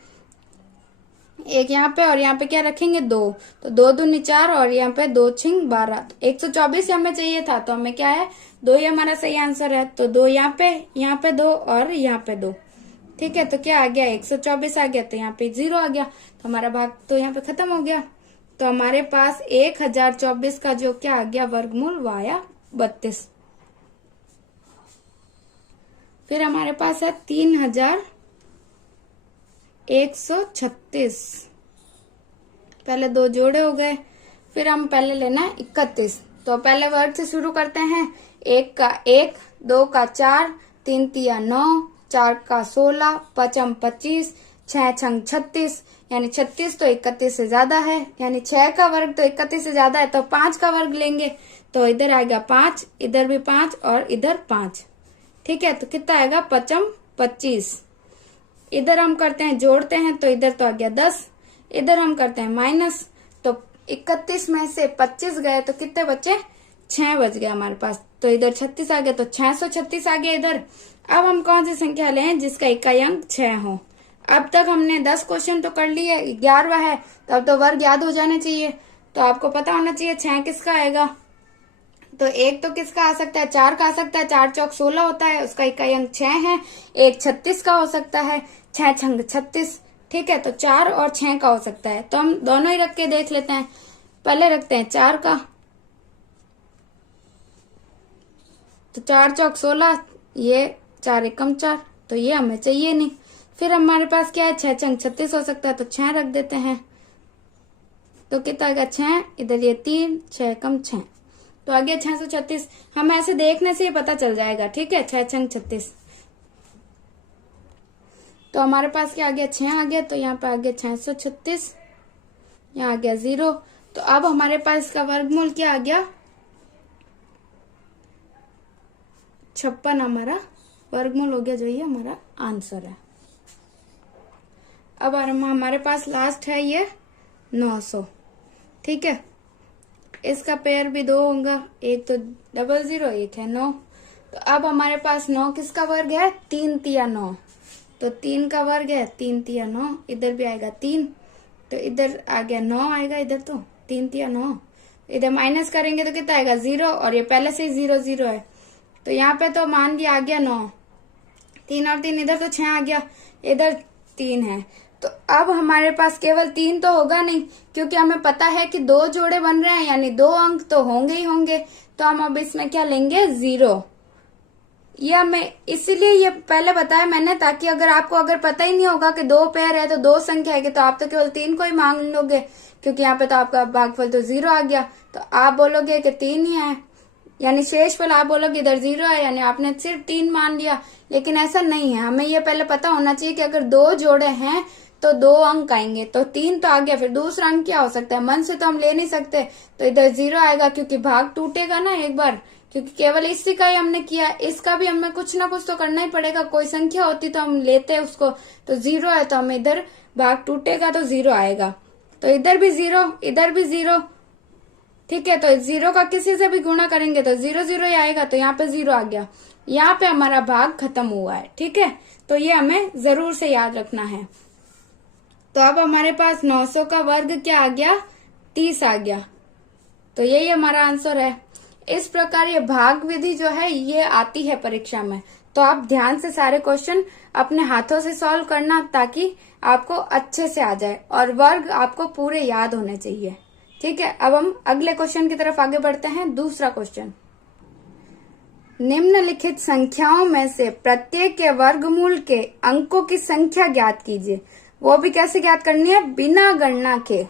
एक यहाँ पे और यहाँ पे क्या रखेंगे, 2, तो 2 दूनी 4 और यहाँ पे 2 छिंग 12, तो 124 हमें चाहिए था, तो हमें क्या है, 2 ही हमारा सही आंसर है। तो 2 यहाँ पे 2 और यहाँ पे 2, ठीक है। तो क्या आ गया, 124 आ गया, तो यहाँ पे 0 आ गया, तो हमारा भाग तो यहाँ पे खत्म हो गया। तो हमारे पास 1024 का जो क्या आ गया वर्गमूल, वो आया 32। फिर हमारे पास है 3136, पहले 2 जोड़े हो गए, फिर हम पहले लेना है 31। तो पहले वर्ग से शुरू करते हैं। 1 का 1, 2 का 4, 3 तिया 9, 4 का 16, 5 25, 6 छंग 36, यानी 36 तो 31 से ज्यादा है, यानी 6 का वर्ग तो 31 से ज्यादा है, तो 5 का वर्ग लेंगे। तो इधर आएगा 5, इधर भी 5 और इधर 5। ठीक है, तो कितना आएगा 5 25। इधर हम करते हैं जोड़ते हैं, तो इधर तो आ गया 10, इधर हम करते हैं माइनस, तो 31 में से 25 गए तो कितने बचे, 6 बच गए हमारे पास। तो इधर 36 आ गया, तो 636 आ गया इधर। अब हम कौन सी संख्या लें जिसका इकाई अंक 6 हो। अब तक हमने 10 क्वेश्चन तो कर लिए, 11वां है, तो अब तो वर्ग याद हो जाने चाहिए। तो आपको पता होना चाहिए 6 किसका आएगा। तो 1 तो किसका आ सकता है, 4 का आ सकता है, 4 चौक 16 होता है, उसका इकाई अंक 6 है। 1 36 का हो सकता है, 6 छंग 36। ठीक है, तो 4 और 6 का हो सकता है। तो हम दोनों ही रख के देख लेते हैं। पहले रखते हैं 4 का, तो 4 चौक 16, ये 4 एकम 4, तो ये हमें चाहिए नहीं। फिर हमारे पास क्या है, 6 छंग 36 हो सकता है, तो 6 रख देते हैं। तो कितना आएगा 6, इधर ये 3, 6 एकम 6, तो आ गया 636। हमें ऐसे देखने से ही पता चल जाएगा। ठीक है, 6 छंग 36। तो हमारे पास क्या आ गया, 6 आ गया, तो यहाँ पे आ गया 636, यहाँ आ गया 0। तो अब हमारे पास इसका वर्गमूल क्या आ गया, 56 हमारा वर्गमूल हो गया, जो ये हमारा आंसर है। अब हमारे पास लास्ट है ये 900। ठीक है, इसका पेयर भी 2 होगा, एक तो 00, एक है 9। तो अब हमारे पास 9 किसका वर्ग है, 3 तिया 9, तो 3 का वर्ग है 3 तिया 9, इधर भी आएगा 3, तो इधर आ गया 9 आएगा, इधर तो 3 तिया 9, इधर माइनस करेंगे तो कितना आएगा 0, और ये पहले से ही 0 0 है, तो यहाँ पे तो मान लिया आ गया 9, 3 और 3 इधर तो 6 आ गया, इधर 3 है। तो अब हमारे पास केवल 3 तो होगा नहीं, क्योंकि हमें पता है कि 2 जोड़े बन रहे हैं, यानी 2 अंक तो होंगे ही होंगे। तो हम अब इसमें क्या लेंगे, 0। ये हमें इसीलिए ये पहले बताया मैंने, ताकि अगर पता ही नहीं होगा कि 2 पेयर है तो 2 संख्या है, तो आप तो केवल 3 को ही मांग लोगे, क्योंकि यहाँ पे तो आपका भागफल तो 0 आ गया, तो आप बोलोगे कि 3 ही है, यानी शेषफल आप बोलोगे इधर 0 है, यानी आपने सिर्फ 3 मान लिया। लेकिन ऐसा नहीं है, हमें ये पहले पता होना चाहिए कि अगर 2 जोड़े हैं तो 2 अंक आएंगे, तो 3 तो आ गया, फिर दूसरा अंक क्या हो सकता है, मन से तो हम ले नहीं सकते, तो इधर 0 आएगा, क्योंकि भाग टूटेगा ना एक बार, क्योंकि केवल इसी का ही हमने किया, इसका भी हमें कुछ ना कुछ तो करना ही पड़ेगा। कोई संख्या होती तो हम लेते उसको, तो 0 है तो हमें इधर भाग टूटेगा तो 0 आएगा, तो इधर भी 0, इधर भी 0। ठीक है, तो 0 का किसी से भी गुणा करेंगे तो 0 0 ही आएगा, तो यहाँ पे 0 आ गया, यहाँ पे हमारा भाग खत्म हुआ है। ठीक है, तो ये हमें जरूर से याद रखना है। तो अब हमारे पास 900 का वर्ग क्या आ गया, 30 आ गया, तो यही हमारा आंसर है। इस प्रकार ये भाग विधि जो है ये आती है परीक्षा में, तो आप ध्यान से सारे क्वेश्चन अपने हाथों से सॉल्व करना, ताकि आपको अच्छे से आ जाए, और वर्ग आपको पूरे याद होने चाहिए। ठीक है, अब हम अगले क्वेश्चन की तरफ आगे बढ़ते हैं। दूसरा क्वेश्चन, निम्नलिखित संख्याओं में से प्रत्येक के वर्गमूल के अंकों की संख्या ज्ञात कीजिए। वो भी कैसे ज्ञात करनी है, बिना गणना के।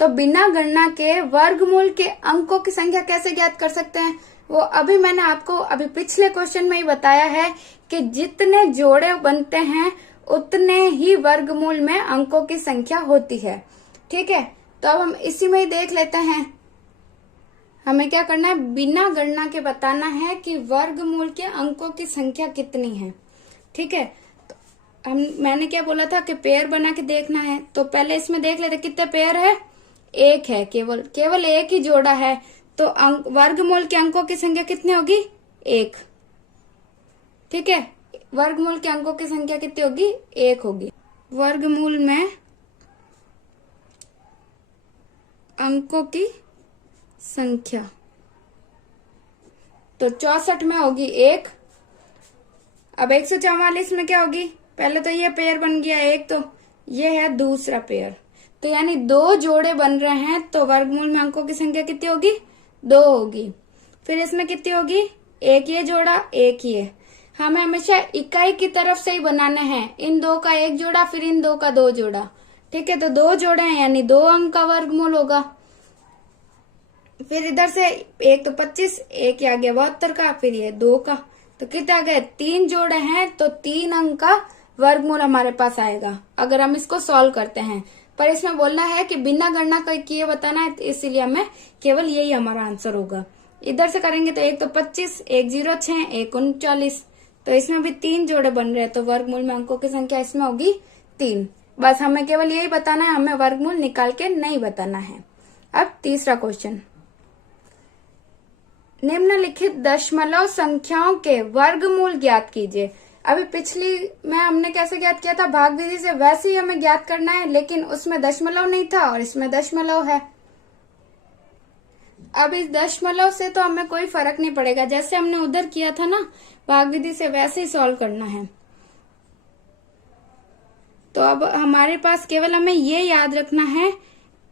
तो बिना गणना के वर्गमूल के अंकों की संख्या कैसे ज्ञात कर सकते हैं, वो अभी मैंने आपको पिछले क्वेश्चन में ही बताया है कि जितने जोड़े बनते हैं उतने ही वर्गमूल में अंकों की संख्या होती है। ठीक है, तो अब हम इसी में ही देख लेते हैं। हमें क्या करना है, बिना गणना के बताना है कि वर्गमूल के अंकों की संख्या कितनी है। ठीक है, तो मैंने क्या बोला था कि पेयर बना के देखना है, तो पहले इसमें देख लेते कितने पेयर है, 1 है, केवल 1 ही जोड़ा है, तो वर्गमूल के अंकों की संख्या कितनी होगी, 1। ठीक है, वर्गमूल के अंकों की संख्या कितनी होगी, 1 होगी। वर्गमूल में अंकों की संख्या तो 64 में होगी 1। अब 144 में क्या होगी, पहले तो ये पेयर बन गया 1, तो ये है दूसरा पेयर, तो यानी 2 जोड़े बन रहे हैं, तो वर्गमूल में अंकों की संख्या कितनी होगी, 2 होगी। फिर इसमें कितनी होगी, 1 ये जोड़ा, 1 ये। हमें हमेशा इकाई की तरफ से ही बनाने हैं, इन 2 का 1 जोड़ा, फिर इन 2 का 2 जोड़ा। ठीक है, तो 2 जोड़े हैं, यानी 2 अंक का वर्गमूल होगा। फिर इधर से एक तो 25, एक आ गया 72 का, फिर ये 2 का, तो कितना आ गया 3 जोड़े हैं, तो 3 अंक का वर्गमूल हमारे पास आएगा अगर हम इसको सॉल्व करते हैं। पर इसमें बोलना है कि बिना गणना किए बताना है, तो इसीलिए हमें केवल यही हमारा आंसर होगा। इधर से करेंगे तो एक तो 25, एक 06, एक 39, तो इसमें भी 3 जोड़े बन रहे हैं, तो वर्गमूल में अंकों की संख्या इसमें होगी 3। बस हमें केवल यही बताना है, हमें वर्गमूल निकाल के नहीं बताना है। अब तीसरा क्वेश्चन, निम्नलिखित दशमलव संख्याओं के वर्गमूल ज्ञात कीजिए। अभी पिछली में हमने कैसे ज्ञात किया था, भाग विधि से, वैसे ही हमें ज्ञात करना है, लेकिन उसमें दशमलव नहीं था और इसमें दशमलव है। अब इस दशमलव से तो हमें कोई फर्क नहीं पड़ेगा, जैसे हमने उधर किया था ना भाग विधि से, वैसे ही सॉल्व करना है। तो अब हमारे पास केवल हमें ये याद रखना है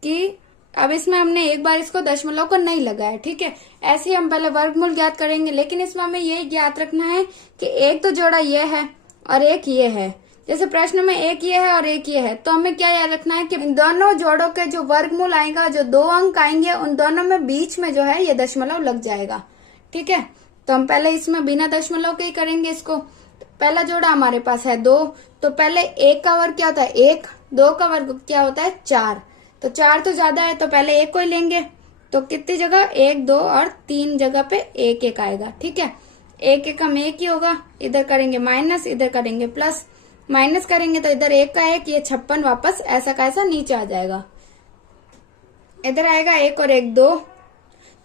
कि अब इसमें हमने एक बार इसको दशमलव को नहीं लगाया, ठीक है। ऐसे ही हम पहले वर्गमूल ज्ञात करेंगे, लेकिन इसमें हमें ये ज्ञात रखना है कि एक तो जोड़ा ये है और एक ये है। जैसे प्रश्न में एक ये है और एक ये है, तो हमें क्या याद रखना है कि इन दोनों जोड़ों के जो वर्गमूल आएगा, जो 2 अंक आएंगे, उन दोनों में बीच में जो है ये दशमलव लग जाएगा, ठीक है। तो हम पहले इसमें बिना दशमलव के ही करेंगे इसको। पहला जोड़ा हमारे पास है 2, तो पहले 1 का वर्ग क्या होता है 1, 2 का वर्ग क्या होता है 4, तो 4 तो ज्यादा है, तो पहले 1 को ही लेंगे। तो कितनी जगह 1, 2 और 3 जगह पे 1 1 आएगा, ठीक है। 1 1 हम 1 ही होगा, इधर करेंगे माइनस, इधर करेंगे प्लस, माइनस करेंगे तो इधर 1 का 1, ये 56 वापस ऐसा का ऐसा नीचे आ जाएगा। इधर आएगा 1 और 1 2।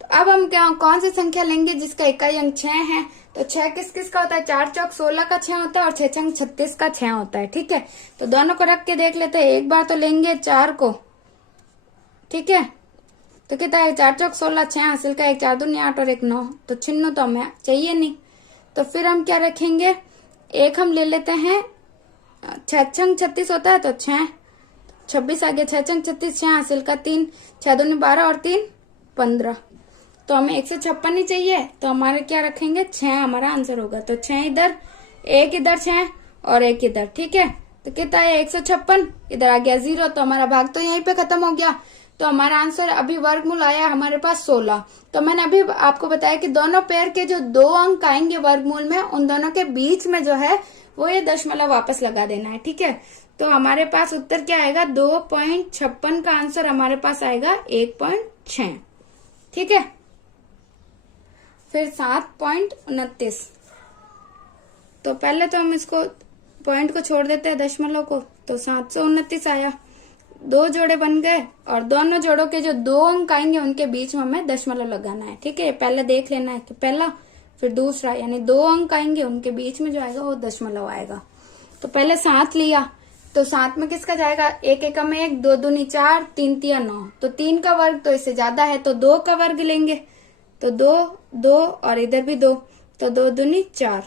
तो अब हम क्या कौन सी संख्या लेंगे जिसका इकाई अंक 6 है, तो 6 किस किस का होता है, 4 चौक 16 का 6 होता है और 6 छंग 36 का 6 होता है, ठीक है। तो दोनों को रख के देख लेते हैं, एक बार तो लेंगे 4 को, ठीक है। तो कितना है 4 चौक 16, 6 हासिल का, 1 4 दूनी 8 और 1 9, तो चिन्ह तो हमें चाहिए नहीं। तो फिर हम क्या रखेंगे, एक हम ले लेते हैं 6 छंग 36 होता है, तो 6 26 आ गया, 6 छंग 36, 6 हासिल का 3, 6 दूनी 12 और 3 15, तो हमें 156 ही चाहिए, तो हमारे क्या रखेंगे 6 हमारा आंसर होगा। तो 6 इधर, 1 इधर 6 और 1 इधर, ठीक है। तो कितना है 156, इधर आ गया 0, तो हमारा भाग तो यहीं पे खत्म हो गया। तो हमारा आंसर अभी वर्गमूल आया हमारे पास 16। तो मैंने अभी आपको बताया कि दोनों पेयर के जो 2 अंक आएंगे वर्गमूल में, उन दोनों के बीच में जो है वो ये दशमलव वापस लगा देना है, ठीक है। तो हमारे पास उत्तर क्या आएगा 2.56 का आंसर हमारे पास आएगा 1.6, ठीक है। फिर 7.29, तो पहले तो हम इसको पॉइंट को छोड़ देते हैं दशमलव को, तो 729 आया, 2 जोड़े बन गए और दोनों जोड़ों के जो 2 अंक आएंगे उनके बीच में हमें दशमलव लगाना है, ठीक है। पहले देख लेना है कि पहला फिर दूसरा, यानी 2 अंक आएंगे उनके बीच में जो आएगा वो दशमलव आएगा। तो पहले 7 लिया, तो 7 में किसका जाएगा 1 1 में 1, 2 दूनी 4, 3 3 9, तो 3 का वर्ग तो इससे ज्यादा है, तो 2 का वर्ग लेंगे, तो 2 2 और इधर भी 2, तो 2 दूनी 4,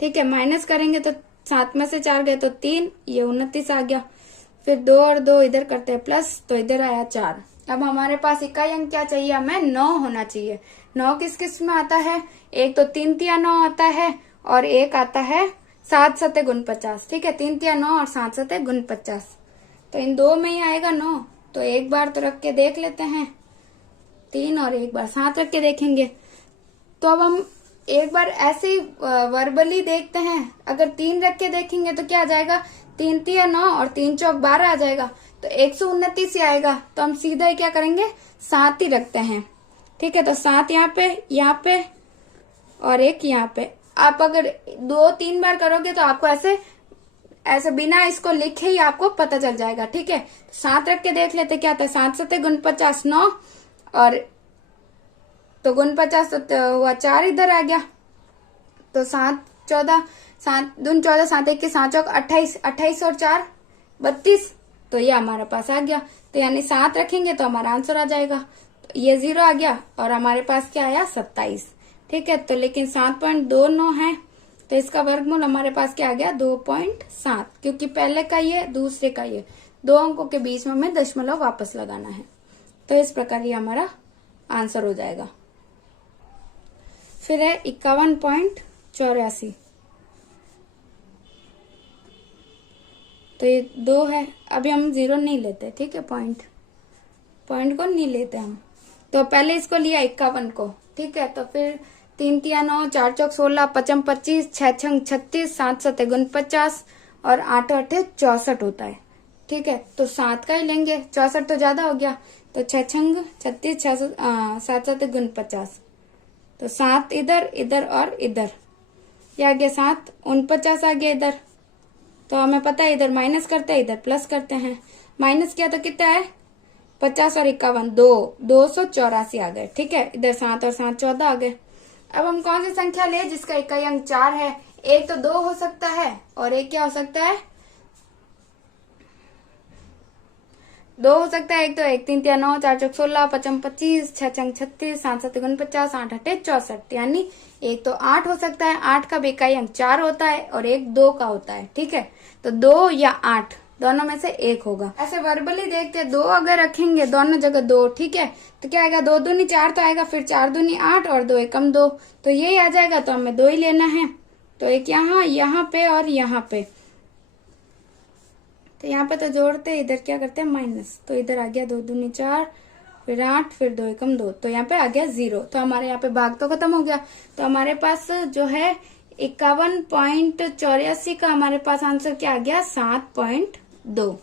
ठीक है। माइनस करेंगे तो 7 में से 4 गए तो 3, ये 29 आ गया। फिर 2 और 2 इधर करते हैं प्लस, तो इधर आया 4। अब हमारे पास इकाई अंक क्या चाहिए, हमें 9 होना चाहिए। 9 किस किस में आता है, एक तो 3 3 9 आता है और एक आता है 7 7 गुण 50, ठीक है। 3 3 9 और 7 7 गुण 50, तो इन 2 में ही आएगा 9। तो एक बार तो रख के देख लेते हैं 3 और एक बार 7 रख के देखेंगे। तो अब हम एक बार ऐसे ही वर्बली देखते हैं, अगर 3 रख के देखेंगे तो क्या आ जाएगा 3 3 9 और 3 चौक 12 आ जाएगा, तो 129 ही आएगा। तो हम सीधा ही क्या करेंगे 7 ही रखते हैं, ठीक है। तो 7 यहाँ पे और एक यहाँ पे। आप अगर 2 3 बार करोगे तो आपको ऐसे बिना इसको लिखे ही आपको पता चल जाएगा, ठीक है। 7 रख के देख लेते क्या आता है, 7 7 गुण 50 9, और तो गुण 50 तो हुआ 4 इधर आ गया, तो 7 14, 7 दून 14, 7 1 7 चौक 28, 28 और 4 32, तो ये हमारे पास आ गया। तो यानी 7 रखेंगे तो हमारा आंसर आ जाएगा, तो ये 0 आ गया और हमारे पास क्या आया 27, ठीक है। तो लेकिन 7.29 है, तो इसका वर्गमूल हमारे पास क्या आ गया 2.7, क्योंकि पहले का ये दूसरे का ये 2 अंकों के बीच में हमें दशमलव वापस लगाना है। तो इस प्रकार ये हमारा आंसर हो जाएगा। फिर है 51.84, तो ये 2 है। अभी हम 0 नहीं लेते, ठीक है, पॉइंट को नहीं लेते हम, तो पहले इसको लिया 51 को, ठीक है। तो फिर 3 तिया 9, 4 चौक 16, 5 25, 6 छंग 36, 7 7 49 और 8 8 64 होता है, ठीक है। तो 7 का ही लेंगे, 64 तो ज्यादा हो गया, तो 6 छंग 36, 7 7 49, तो 7 इधर इधर और इधर, ये आ गया 7, 49 आ गया इधर। तो हमें पता है इधर माइनस करते हैं, इधर प्लस करते हैं। माइनस किया तो कितना है, 50 और 51, 284 आ गए, ठीक है। इधर 7 और 7 14 आ गए। अब हम कौन सी संख्या ले जिसका इकाई अंक 4 है? एक तो 2 हो सकता है और एक क्या हो सकता है, 2 हो सकता है। एक तो 1 3 9, 4 चौक 16, 5 25, 6 छंग 36, 7 7 49, 8 8 64, यानी एक तो 8 हो सकता है। 8 का भी इकाई अंक 4 होता है और एक 2 का होता है, ठीक है। तो 2 या 8 दोनों में से एक होगा। ऐसे वर्बली देखते हैं, 2 अगर रखेंगे दोनों जगह 2, ठीक है, तो क्या आएगा, 2 दूनी 4 तो आएगा, फिर 4 दूनी 8 और 2 एकम 2, तो यही आ जाएगा। तो हमें 2 ही लेना है। तो एक यहाँ पे और यहाँ पे, तो यहाँ पे तो जोड़ते इधर क्या करते हैं माइनस, तो इधर आ गया 2 दूनी 4, फिर 8, फिर 2 एकम 2, तो यहाँ पे आ गया 0। तो हमारे यहाँ पे भाग तो खत्म हो गया। तो हमारे पास जो है 51.84 का हमारे पास आंसर क्या आ गया, 7.2,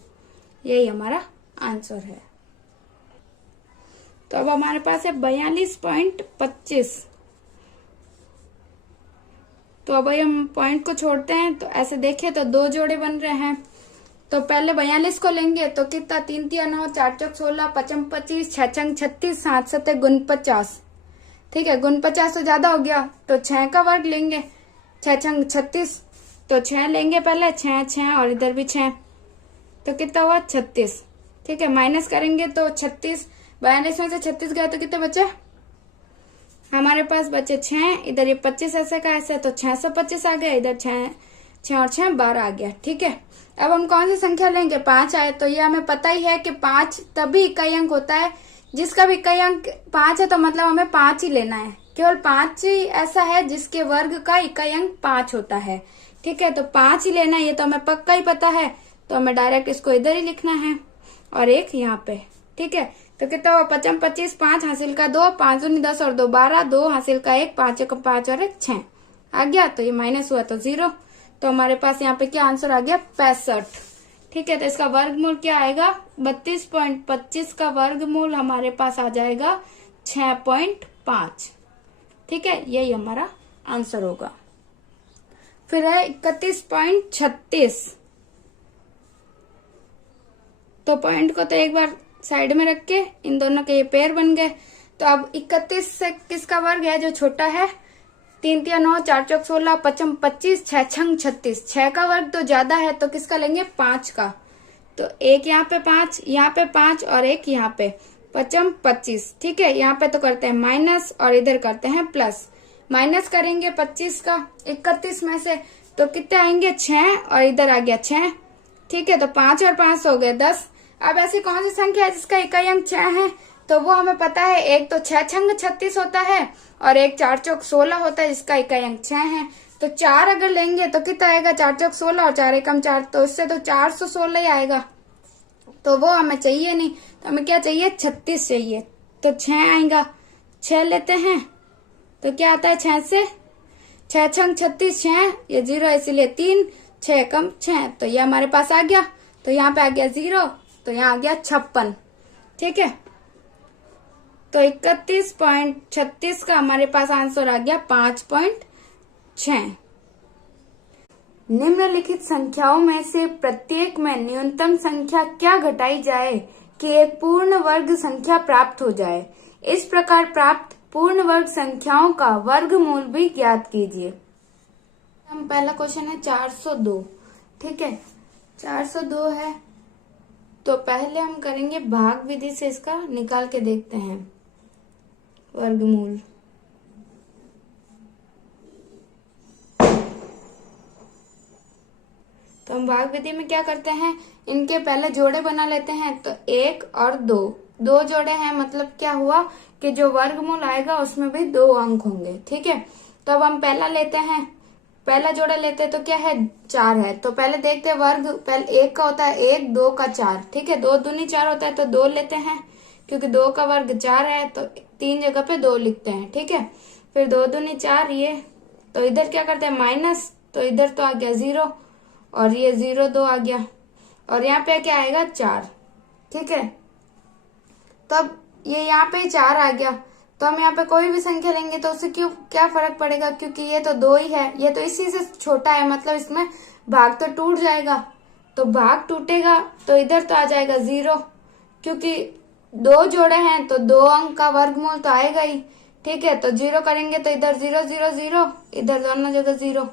यही हमारा आंसर है। तो अब हमारे पास है 42.25। तो अब हम पॉइंट को छोड़ते हैं, तो ऐसे देखें तो 2 जोड़े बन रहे हैं। तो पहले 42 को लेंगे तो कितना, 3 तिया 9, 4 चौक 16, 5 25, 6 छंग 36, 7 7 49, ठीक है। 49 तो ज्यादा हो गया, तो 6 का वर्ग लेंगे, 6 छंग 36, तो 6 लेंगे पहले, 6 6 और इधर भी 6, तो कितना हुआ 36, ठीक है। माइनस करेंगे तो 36, 42 में से 36 गया तो कितने बचे हमारे पास, बचे 6, इधर ये 25 ऐसे का ऐसे, तो 625 आ गया, इधर 6 और 6 12 आ गया, ठीक है। अब हम कौन सी संख्या लेंगे, 5 आए, तो ये हमें पता ही है कि 5 तभी इकाई अंक होता है जिसका भी इकाई अंक 5 है, तो मतलब हमें 5 ही लेना है। केवल 5 ही ऐसा है जिसके वर्ग का इकाई अंक 5 होता है, ठीक है। तो 5 ही लेना है, ये तो हमें पक्का ही पता है। तो हमें डायरेक्ट इसको इधर ही लिखना है और एक यहाँ पे, ठीक है। तो कितना हुआ, 5 25, 5 हासिल का 2, 5 दूनी 10 और 2 12, 2 हासिल का 1, 5 1 5 और 1 6 आ गया। तो ये माइनस हुआ तो 0। तो हमारे पास यहाँ पे क्या आंसर आ गया, 65, ठीक है। तो इसका वर्गमूल क्या आएगा, 32.25 का वर्गमूल हमारे पास आ जाएगा 6.5, ठीक है। यही हमारा आंसर होगा। फिर है 31.36। तो पॉइंट को तो एक बार साइड में रख के इन दोनों के ये पेयर बन गए। तो अब 31 से किसका वर्ग है जो छोटा है, 3 तिया 9, 4 चौक 16, 5 25, 6 छंग 36, 6 का वर्ग तो ज्यादा है, तो किसका लेंगे, 5 का। तो एक यहाँ पे 5, यहाँ पे 5 और एक यहाँ पे 5 25, ठीक है। यहाँ पे तो करते हैं माइनस और इधर करते हैं प्लस। माइनस करेंगे 25 का 31 में से, तो कितने आएंगे 6 और इधर आ गया 6, ठीक है। तो 5 और 5 हो गए 10। अब ऐसी कौन सी संख्या है जिसका इकाई अंक 6 है, तो वो हमें पता है। एक तो 6 छंग 36 होता है और एक 4 चौक 16 होता है जिसका इकाई अंक 6 है। तो 4 अगर लेंगे तो कितना आएगा, 4 चौक 16 और 4 एकम 4, तो इससे तो 416 ही आएगा। तो वो हमें चाहिए नहीं, तो हमें क्या चाहिए, 36 चाहिए। तो 6 आएगा, 6 लेते हैं, तो क्या आता है 6 से, 6 छंग 36 6, ये 0 इसीलिए 3, 6 कम 6, तो ये हमारे पास आ गया। तो यहाँ पे आ गया 0, तो यहाँ आ गया 56, ठीक है। तो 31.36 का हमारे पास आंसर आ गया 5.6। निम्नलिखित संख्याओं में से प्रत्येक में न्यूनतम संख्या क्या घटाई जाए कि एक पूर्ण वर्ग संख्या प्राप्त हो जाए। इस प्रकार प्राप्त पूर्ण वर्ग संख्याओं का वर्गमूल भी ज्ञात कीजिए। हम पहला क्वेश्चन है 402, ठीक है। 402 है, तो पहले हम करेंगे भाग विधि से इसका निकाल के देखते हैं वर्गमूल। तो हम भाग विधि में क्या करते हैं, इनके पहले जोड़े बना लेते हैं। तो 1 और 2 जोड़े हैं, मतलब क्या हुआ कि जो वर्गमूल आएगा उसमें भी 2 अंक होंगे, ठीक है। तो अब हम पहला लेते हैं, पहला जोड़ा लेते हैं, तो क्या है 4 है। तो पहले देखते हैं वर्ग, पहले 1 का होता है 1, 2 का 4, ठीक है। 2 दूनी 4 होता है, तो 2 लेते हैं, क्योंकि 2 का वर्ग 4 है तो 3 जगह पे 2 लिखते हैं, ठीक है। फिर 2 दूनी 4, ये तो इधर क्या करते हैं माइनस, तो इधर तो आ गया 0 और ये 0 2 आ गया और यहाँ पे क्या आएगा 4, ठीक है। तब ये यहाँ पे 4 आ गया तो हम यहाँ पे कोई भी संख्या लेंगे तो उससे क्यों क्या फर्क पड़ेगा, क्योंकि ये तो 2 ही है, ये तो इसी से छोटा है, मतलब इसमें भाग तो टूट जाएगा। तो भाग टूटेगा तो इधर तो आ जाएगा 0, क्योंकि 2 जोड़े हैं तो 2 अंक का वर्गमूल तो आएगा ही, ठीक है। तो 0 करेंगे तो इधर 0 0 0, इधर दोनों जगह 0,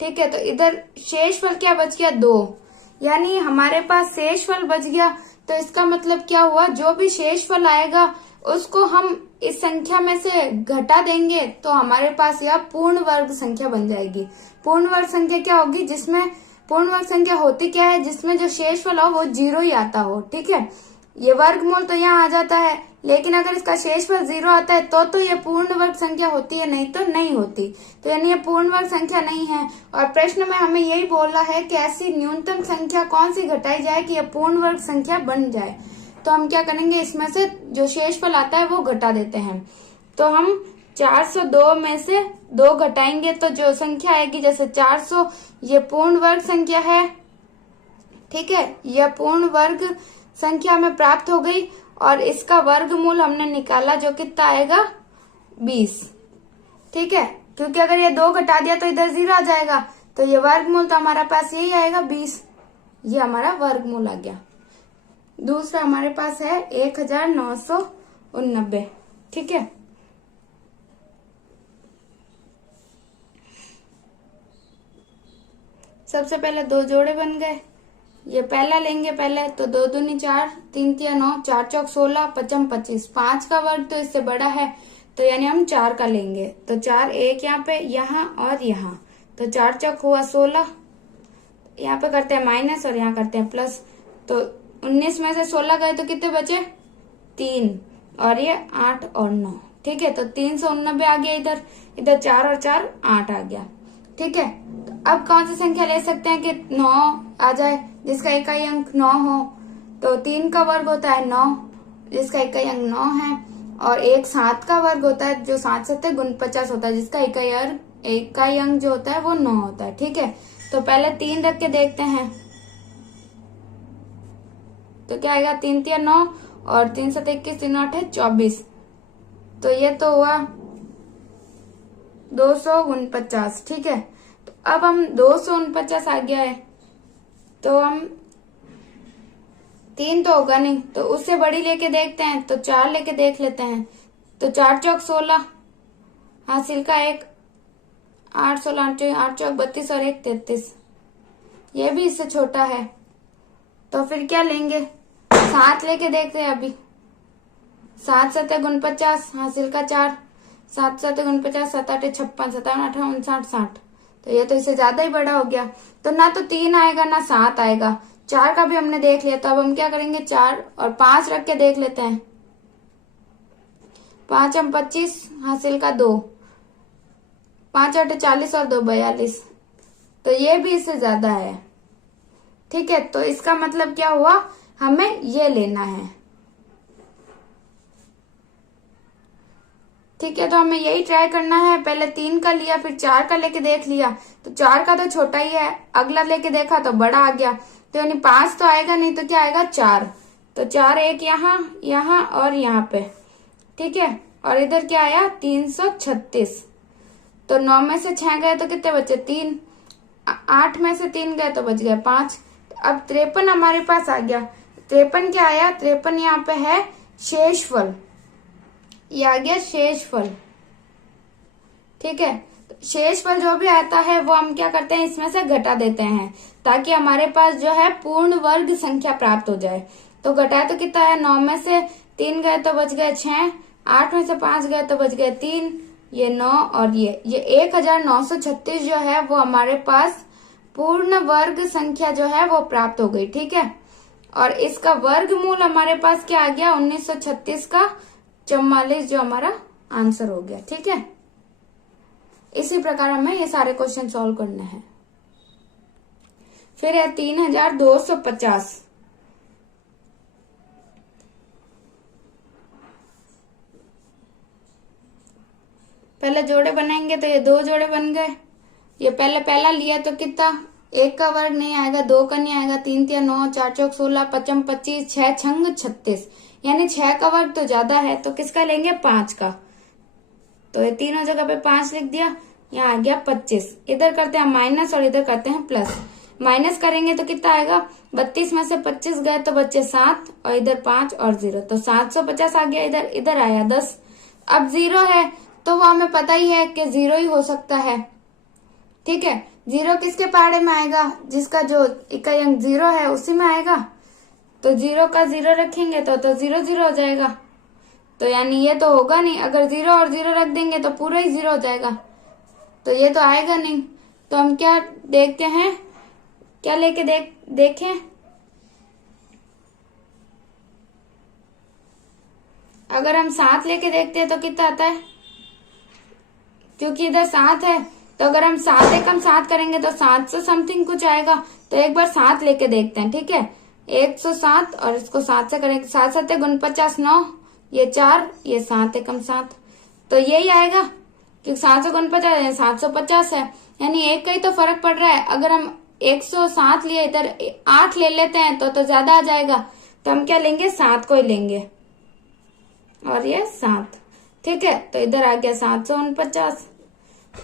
ठीक है। तो इधर शेषफल क्या बच गया 2, यानी हमारे पास शेषफल बच गया। तो इसका मतलब क्या हुआ, जो भी शेषफल आएगा उसको हम इस संख्या में से घटा देंगे तो हमारे पास यह पूर्ण वर्ग संख्या बन जाएगी। पूर्ण वर्ग संख्या क्या होगी, जिसमें पूर्ण वर्ग संख्या होती क्या है, जिसमें जो शेषफल हो वो 0 ही आता हो, ठीक है। ये वर्गमूल तो यहाँ आ जाता है, लेकिन अगर इसका शेषफल 0 आता है तो ये पूर्ण वर्ग संख्या होती है, नहीं तो नहीं होती। तो यानी ये पूर्ण वर्ग संख्या नहीं है। और प्रश्न में हमें यही बोला है कि ऐसी न्यूनतम संख्या कौन सी घटाई जाए कि यह पूर्ण वर्ग संख्या बन जाए। तो हम क्या करेंगे, इसमें से जो शेषफल आता है वो घटा देते हैं। तो हम 402 में से 2 घटाएंगे तो जो संख्या आएगी, जैसे 400 ये पूर्ण वर्ग संख्या है, ठीक है। यह पूर्ण वर्ग संख्या में प्राप्त हो गई और इसका वर्गमूल हमने निकाला जो कितना आएगा 20, ठीक है। क्योंकि अगर ये 2 घटा दिया तो इधर 0 आ जाएगा, तो ये वर्गमूल तो हमारा पास यही आएगा 20, ये हमारा वर्गमूल आ गया। दूसरा हमारे पास है 1989, ठीक है। सबसे पहले 2 जोड़े बन गए, ये पहला लेंगे पहले तो 2 दूनी 4, 3 तिया 9, 4 चौक 16, 5 25, 5 का वर्ग तो इससे बड़ा है तो यानी हम 4 का लेंगे। तो 4 एक यहाँ पे, यहाँ और यहाँ, तो 4 चौक हुआ 16, यहाँ पे करते हैं माइनस और यहाँ करते हैं प्लस। तो 19 में से 16 गए तो कितने बचे 3, और ये 8 और 9, ठीक है। तो 389 आ गया, इधर इधर 4 और 4 8 आ गया, ठीक है। तो अब कौन सी संख्या ले सकते हैं कि 9 आ जाए जिसका इकाई अंक 9 हो। तो 3 का वर्ग होता है 9 जिसका इकाई अंक 9 है, और एक 7 का वर्ग होता है जो 7 7 49 होता है जिसका इकाई अंक जो होता है वो 9 होता है, ठीक है। तो पहले 3 रख के देखते हैं, तो क्या आएगा 3 तिया 9 और 3 7 21, 3 8 है 24, तो ये तो हुआ 249, ठीक है। तो अब हम 249 आ गया है तो हम 3 तो होगा नहीं तो उससे बड़ी लेके देखते हैं, तो 4 लेके देख लेते हैं। तो 4 चौक 16, हासिल का 1, 8 16 8 चौक 32 और 1 33, ये भी इससे छोटा है। तो फिर क्या लेंगे, 7 लेके देखते हैं अभी। 7 7 49, हासिल का 4, 7 7 49, 7 8 56, 7 8 59 60, तो ये तो इससे ज्यादा ही बड़ा हो गया। तो ना तो 3 आएगा ना 7 आएगा। 4 का भी हमने देख लिया, तो अब हम क्या करेंगे 4 और 5 रख के देख लेते हैं। 5 हम 25, हासिल का 2, 5 8 40 और 2 42, तो ये भी इससे ज्यादा है, ठीक है। तो इसका मतलब क्या हुआ, हमें ये लेना है, ठीक है। तो हमें यही ट्राई करना है, पहले 3 का लिया फिर 4 का लेके देख लिया, तो 4 का तो छोटा ही है, अगला लेके देखा तो बड़ा आ गया, तो यानी 5 तो आएगा नहीं तो क्या आएगा 4, तो 4 एक यहाँ यहाँ और यहाँ पे, ठीक है। और इधर क्या आया 336, तो 9 में से 6 गए तो कितने बचे 3, 8 में से 3 गए तो बच गए 5। अब 53 हमारे पास आ गया। 53 क्या आया, 53 यहाँ पे है शेषफल, ये आ गया शेषफल, ठीक है। शेषफल जो भी आता है वो हम क्या करते हैं, इसमें से घटा देते हैं ताकि हमारे पास जो है पूर्ण वर्ग संख्या प्राप्त हो जाए। तो घटाए तो कितना है, 9 में से 3 गए तो बच गए 6, 8 में से 5 गए तो बच गए 3, ये 9 और ये 1936 जो है वो हमारे पास पूर्ण वर्ग संख्या जो है वो प्राप्त हो गई, ठीक है। और इसका वर्गमूल हमारे पास क्या आ गया 1936 का 44 जो हमारा आंसर हो गया, ठीक है। इसी प्रकार हमें ये सारे क्वेश्चन सॉल्व करने हैं। फिर है 3250, पहले जोड़े बनाएंगे तो ये 2 जोड़े बन गए। ये पहले पहला लिया तो कितना, 1 का वर्ग नहीं आएगा, 2 का नहीं आएगा, 3 तिया 9, 4 चौक 16, 5 25, 6 छंग 36, यानी 6 का वर्ग तो ज्यादा है, तो किसका लेंगे, 5 का। तो ये तीनों जगह पे 5 लिख दिया, यहाँ आ गया 25। इधर करते हैं माइनस और इधर करते हैं प्लस। माइनस करेंगे तो कितना आएगा, 32 में से 25 गए तो बचे 7 और इधर 5 और 0, तो 750 आ गया। इधर इधर आया 10। अब 0 है तो वो हमें पता ही है कि 0 ही हो सकता है, ठीक है। 0 किसके पहाड़े में आएगा, जिसका जो इकाई अंक 0 है उसी में आएगा। तो 0 का 0 रखेंगे तो 0 0 हो जाएगा, तो यानी ये तो होगा नहीं। अगर 0 और 0 रख देंगे तो पूरा ही 0 हो जाएगा, तो ये तो आएगा नहीं। तो हम क्या देखते हैं, क्या लेके देखें, अगर हम 7 लेके देखते हैं तो कितना आता है, क्योंकि इधर 7 है, तो अगर हम 7 एकम 7 करेंगे तो 700 समथिंग कुछ आएगा। तो एक बार 7 लेके देखते हैं, ठीक है। 107 और इसको 7 से करेंगे, 7 7 49, 9, ये 4, ये 7 एकम 7, तो यही आएगा, क्योंकि 749 750 है, यानी एक का ही तो फर्क पड़ रहा है। अगर हम 107 लिए, इधर 8 ले लेते हैं तो ज्यादा आ जाएगा, तो हम क्या लेंगे, 7 को ही लेंगे, और ये 7, ठीक है। तो इधर आ गया 749,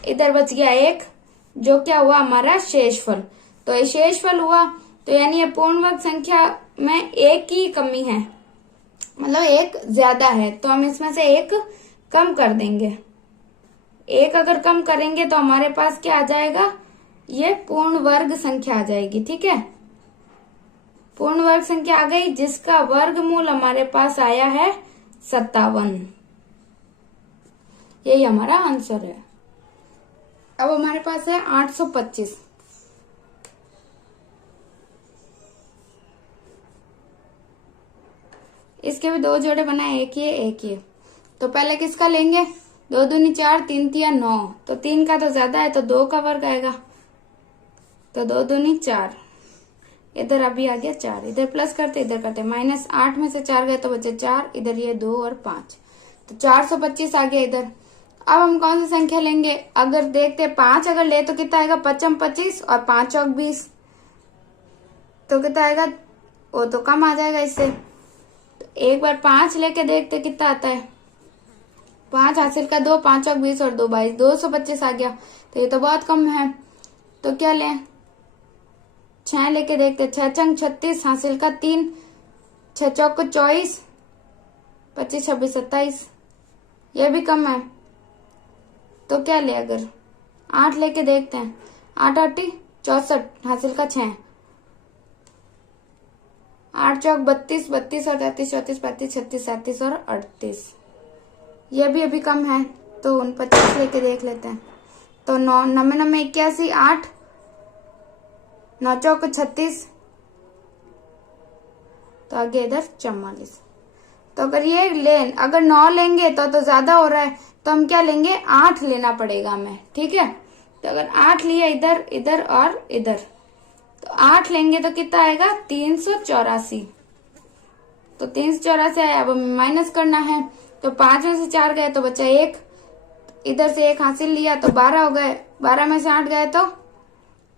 इधर बच गया 1, जो क्या हुआ, हमारा शेषफल। तो ये शेषफल हुआ, तो यानी ये पूर्ण वर्ग संख्या में 1 की कमी है, मतलब 1 ज्यादा है, तो हम इसमें से 1 कम कर देंगे। 1 अगर कम करेंगे तो हमारे पास क्या आ जाएगा, ये पूर्ण वर्ग संख्या आ जाएगी, ठीक है। पूर्ण वर्ग संख्या आ गई, जिसका वर्गमूल हमारे पास आया है 57। यही हमारा आंसर है। अब हमारे पास है 825। इसके भी 2 जोड़े बनाए, एक ये एक ये। तो पहले किसका लेंगे, 2 दूनी 4, 3 तिया 9, तो 3 का तो ज्यादा है, तो 2 का वर्ग आएगा, तो 2 दूनी 4, इधर अभी आ गया 4, इधर प्लस करते इधर करते माइनस, 8 में से 4 गए तो बचे 4, इधर ये 2 और 5, तो 425 आ गया इधर। अब हम कौन सी संख्या लेंगे, अगर देखते 5 अगर ले तो कितना आएगा, 5 25 और 5 चौक 20, तो कितना आएगा, वो तो कम आ जाएगा इससे। तो एक बार 5 लेके देखते कितना आता है, 5 हासिल का 2, 5 चौक 20 और 2 22, 225 आ गया, तो ये तो बहुत कम है। तो क्या लें, 6 लेके देखते, 6 चंग 36 हासिल का 3, 6 चौक 24, 25 26 27, ये भी कम है। तो क्या ले, अगर 8 लेके देखते हैं, 8 8 64 हासिल का 6, 8 चौक 32, 32 और 33 34 35 36 37 और 38, ये भी अभी कम है, तो 49 लेके देख लेते हैं। तो 9 9 9 81, 8 9 चौक 36, तो आगे इधर 44। तो अगर ये लें, अगर 9 लेंगे तो ज्यादा हो रहा है, तो हम क्या लेंगे, 8 लेना पड़ेगा हमें, ठीक है। तो अगर 8 लिए इधर इधर और इधर, तो 8 लेंगे तो कितना आएगा, 384, तो 384 आया। अब हमें माइनस करना है, तो 5 में से 4 गए तो बचा 1, इधर से 1 हासिल लिया तो 12 हो गए, 12 में से 8 गए तो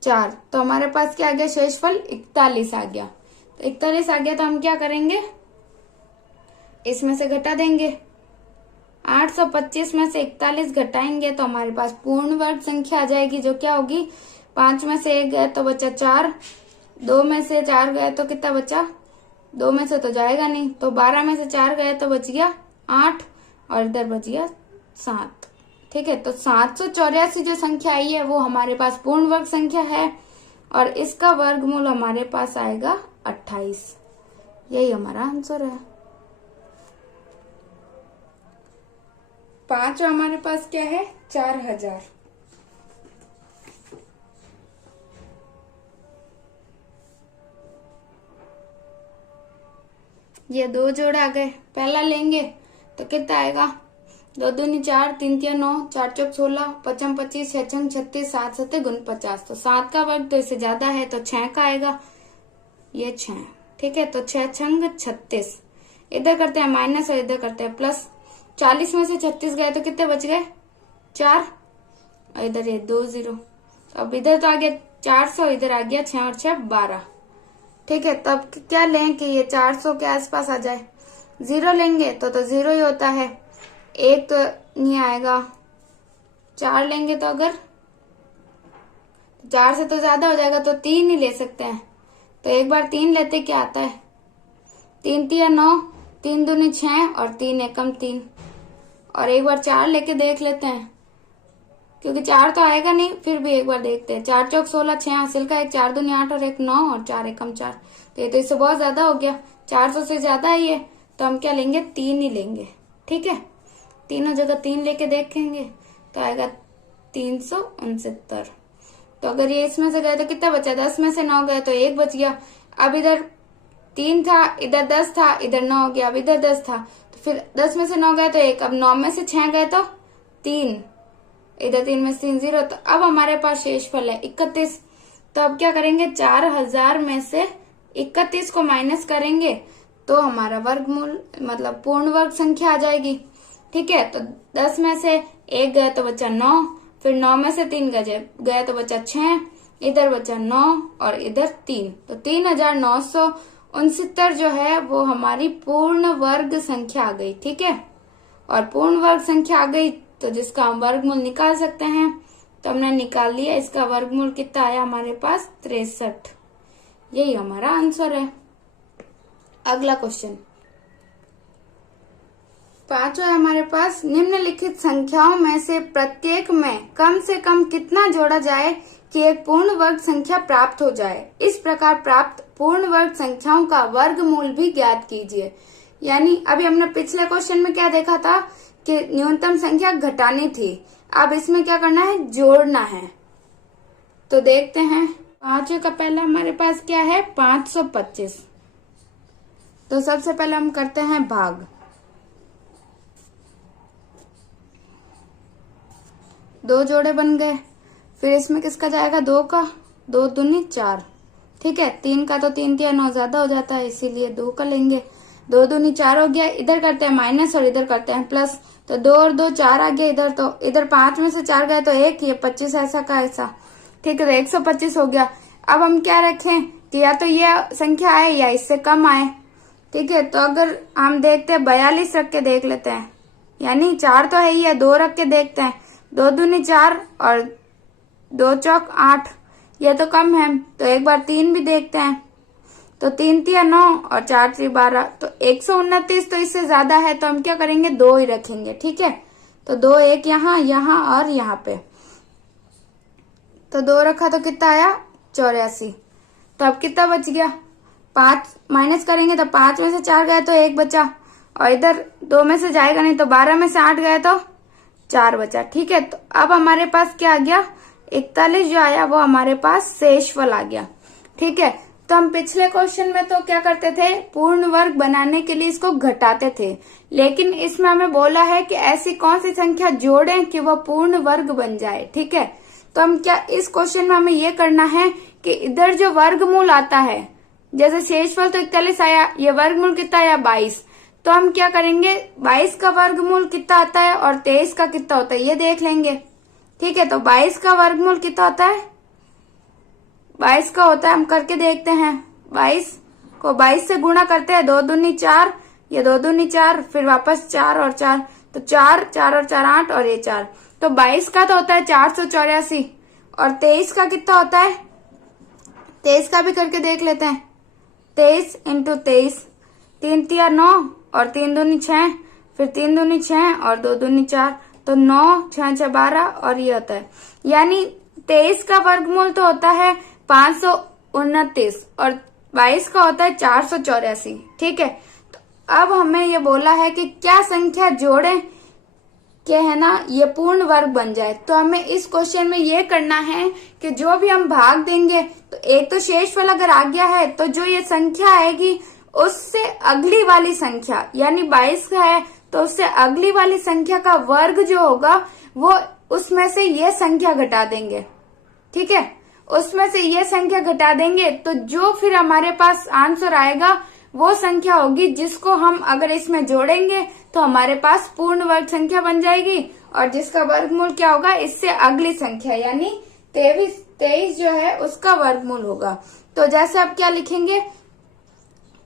4, तो हमारे पास क्या आ गया, शेषफल 41 आ गया। तो 41 आ गया, तो हम क्या करेंगे, इसमें से घटा देंगे, 825 में से 41 घटाएंगे तो हमारे पास पूर्ण वर्ग संख्या आ जाएगी, जो क्या होगी, 5 में से 1 गए तो बचा 4, 2 में से 4 गए तो कितना बचा, 2 में से तो जाएगा नहीं, तो 12 में से 4 गए तो बच गया 8, और इधर बच गया 7, ठीक है। तो 784 जो संख्या आई है वो हमारे पास पूर्ण वर्ग संख्या है, और इसका वर्गमूल हमारे पास आएगा 28। यही हमारा आंसर है। 5 हमारे पास क्या है, 4000। ये 2 जोड़े आ गए, पहला लेंगे तो कितना आएगा, 2 दूनी 4, 3 तिया 9, 4 चौक 16, 5 25, 6 छंग 36, 7 7 49, तो 7 का वर्ग तो इससे ज्यादा है, तो 6 का आएगा, ये 6, ठीक है। तो 6 छंग 36, इधर करते हैं माइनस और इधर करते हैं प्लस, 40 में से 36 गए तो कितने बच गए, 4 और इधर ये 2 0। तो अब इधर तो आ गया 400, इधर आ गया 6 और 6 12। ठीक है, तो अब क्या लें कि ये 400 के आसपास आ जाए। 0 लेंगे तो 0 ही होता है, 1 तो नहीं आएगा। 4 लेंगे तो अगर 4 से तो ज्यादा हो जाएगा, तो 3 ही ले सकते हैं। तो एक बार 3 लेते, क्या आता है 3 3 9, 3 दूनी 6 और 3 एकम 3। और एक बार 4 लेके देख लेते हैं, क्योंकि 4 तो आएगा नहीं, फिर भी एक बार देखते हैं। 4 चौक 16, 6 हासिल का, 1 4 दूनी 8 और 1 9 और 4 एकम 4। तो ये तो इससे बहुत ज्यादा हो गया, 400 से ज्यादा ही है। तो हम क्या लेंगे, 3 ही लेंगे। ठीक है, तीनों जगह 3 लेके देखेंगे तो आएगा 369। तो अगर ये इसमें से गए तो कितना बचा, 10 में से 9 गए तो 1 बच गया। अब इधर 3 था, इधर 10 था, इधर 9 हो गया। अब इधर 10 था तो फिर 10 में से 9 गए तो 1, अब 9 में से 6 गए तो 3, इधर 3 में से 3 0। तो अब हमारे पास शेषफल है 31। तो अब क्या करेंगे, 4000 में से 31 को माइनस करेंगे तो हमारा वर्गमूल मतलब पूर्ण वर्ग संख्या आ जाएगी। ठीक है, तो 10 में से 1 गया तो बचा 9, फिर 9 में से 3 गया तो बचा 6, इधर बचा 9 और इधर 3। तो 3969 जो है वो हमारी पूर्ण वर्ग संख्या आ गई। ठीक है, और पूर्ण वर्ग संख्या आ गई तो जिसका हम वर्गमूल निकाल सकते हैं। तो हमने निकाल लिया, इसका वर्गमूल कितना आया हमारे पास 63। यही हमारा आंसर है। अगला क्वेश्चन 5 है हमारे पास, निम्नलिखित संख्याओं में से प्रत्येक में कम से कम कितना जोड़ा जाए कि एक पूर्ण वर्ग संख्या प्राप्त हो जाए। इस प्रकार प्राप्त पूर्ण वर्ग संख्याओं का वर्गमूल भी ज्ञात कीजिए। यानी अभी हमने पिछले क्वेश्चन में क्या देखा था कि न्यूनतम संख्या घटानी थी, अब इसमें क्या करना है, जोड़ना है। तो देखते हैं, 5 का पहला हमारे पास क्या है, 525। तो सबसे पहले हम करते हैं भाग। 2 जोड़े बन गए, फिर इसमें किसका जाएगा, 2 का, 2 दूनी 4। ठीक है, 3 का तो 3 3 9 ज्यादा हो जाता है, इसीलिए 2 का लेंगे। 2 दूनी 4 हो गया, इधर करते हैं माइनस और इधर करते हैं प्लस। तो 2 और 2 4 आ गया इधर। तो इधर 5 में से 4 गए तो 1, ये 25 ऐसा का ऐसा। ठीक है, तो 125 हो गया। अब हम क्या रखें कि या तो ये संख्या आए या इससे कम आए। ठीक है, तो अगर हम देखते हैं 42 रख के देख लेते हैं, यानी 4 तो है ही है, 2 रख के देखते हैं। 2 दूनी 4 और 2 चौक 8, ये तो कम है। तो एक बार 3 भी देखते हैं। तो 3 3 9 और 4 3 12। तो 129 तो इससे ज्यादा है, तो हम क्या करेंगे, 2 ही रखेंगे। ठीक है, तो 2 एक यहाँ, यहाँ और यहाँ पे। तो 2 रखा तो कितना आया, 84। तो अब कितना बच गया, 5 माइनस करेंगे तो 5 में से 4 गए तो 1 बचा, और इधर 2 में से जाएगा नहीं, तो 12 में से 8 गए तो 4 बचा। ठीक है, तो अब हमारे पास क्या आ गया, 41 जो आया वो हमारे पास शेषफल आ गया। ठीक है, तो हम पिछले क्वेश्चन में तो क्या करते थे, पूर्ण वर्ग बनाने के लिए इसको घटाते थे, लेकिन इसमें हमें बोला है कि ऐसी कौन सी संख्या जोड़ें कि वह पूर्ण वर्ग बन जाए। ठीक है, तो हम क्या, इस क्वेश्चन में हमें ये करना है कि इधर जो वर्गमूल आता है, जैसे शेषफल तो 41 आया, ये वर्गमूल कितना आया 22। तो हम क्या करेंगे, 22 का वर्गमूल कितना आता है और 23 का कितना होता है ये देख लेंगे। ठीक है, तो 22 का वर्गमूल कितना होता है, 22 का होता है, हम करके देखते हैं। 22 को 22 से गुणा करते हैं, 2 दूनी 4, ये 2 दूनी 4, फिर वापस 4 और 4, तो 4 4 और 4 8 और ये 4। तो 22 का तो होता है 484, और 23 का कितना होता है, 23 का भी करके देख लेते हैं। 23 इंटू 23, 3 3 9 और 3 दूनी 6, फिर 3 दूनी 6 और 2 दूनी 4, तो 9 6 6 12 और ये होता है। यानी 23 का वर्गमूल तो होता है 529 और 22 का होता है 484। ठीक है, तो अब हमें ये बोला है कि क्या संख्या जोड़ें कि है ना ये पूर्ण वर्ग बन जाए। तो हमें इस क्वेश्चन में ये करना है कि जो भी हम भाग देंगे, तो एक तो शेषफल अगर आ गया है तो जो ये संख्या आएगी उससे अगली वाली संख्या, यानी 22 का है तो उससे अगली वाली संख्या का वर्ग जो होगा वो उसमें से ये संख्या घटा देंगे। ठीक है, उसमें से ये संख्या घटा देंगे, तो जो फिर हमारे पास आंसर आएगा वो संख्या होगी जिसको हम अगर इसमें जोड़ेंगे तो हमारे पास पूर्ण वर्ग संख्या बन जाएगी, और जिसका वर्गमूल क्या होगा, इससे अगली संख्या यानी 23 जो है उसका वर्गमूल होगा। तो जैसे आप क्या लिखेंगे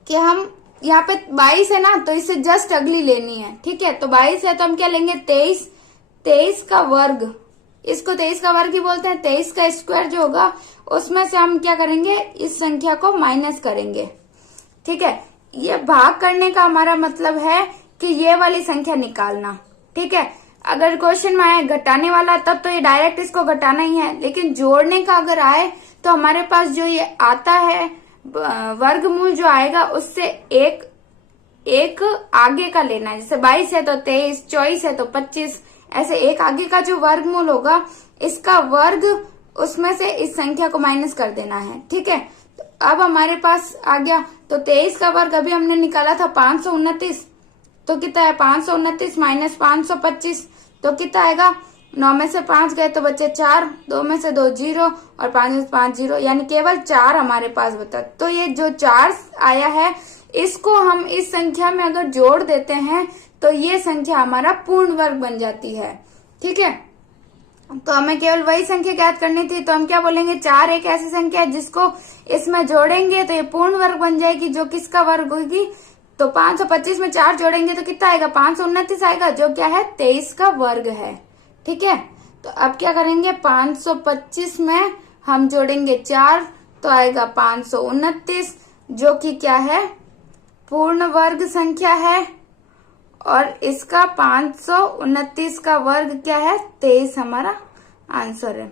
कि हम यहाँ पे 22 है ना, तो इससे जस्ट अगली लेनी है, ठीक है। तो 22 है तो हम क्या लेंगे, 23 का वर्ग, इसको 23 का वर्ग ही बोलते हैं। 23 का स्क्वायर जो होगा उसमें से हम क्या करेंगे, इस संख्या को माइनस करेंगे, ठीक है। ये भाग करने का हमारा मतलब है कि ये वाली संख्या निकालना, ठीक है। अगर क्वेश्चन में आए घटाने वाला तब तो ये डायरेक्ट इसको घटाना ही है, लेकिन जोड़ने का अगर आए तो हमारे पास जो ये आता है वर्गमूल जो आएगा उससे एक आगे का लेना है। जैसे 22 है तो 23, 24 है तो 25, ऐसे एक आगे का जो वर्गमूल होगा इसका वर्ग उसमें से इस संख्या को माइनस कर देना है, ठीक है। तो अब हमारे पास आ गया, तो 23 का वर्ग अभी हमने निकाला था 529, तो कितना है 529 माइनस 525, तो कितना आएगा, 9 में से 5 गए तो बचे 4, 2 में से 2 0 और 5 में से 5 0, यानी केवल 4 हमारे पास बचा। तो ये जो 4 आया है इसको हम इस संख्या में अगर जोड़ देते हैं तो ये संख्या हमारा पूर्ण वर्ग बन जाती है, ठीक है। तो हमें केवल वही संख्या ज्ञात करनी थी, तो हम क्या बोलेंगे, 4 एक ऐसी संख्या है जिसको इसमें जोड़ेंगे तो ये पूर्ण वर्ग बन जाएगी, जो किसका वर्ग होगी। तो 525 में 4 जोड़ेंगे तो कितना आएगा, 529 आएगा, जो क्या है 23 का वर्ग है, ठीक है। तो अब क्या करेंगे, 525 में हम जोड़ेंगे 4 तो आएगा 529, जो कि क्या है पूर्ण वर्ग संख्या है, और इसका 529 का वर्ग क्या है 23 हमारा आंसर है।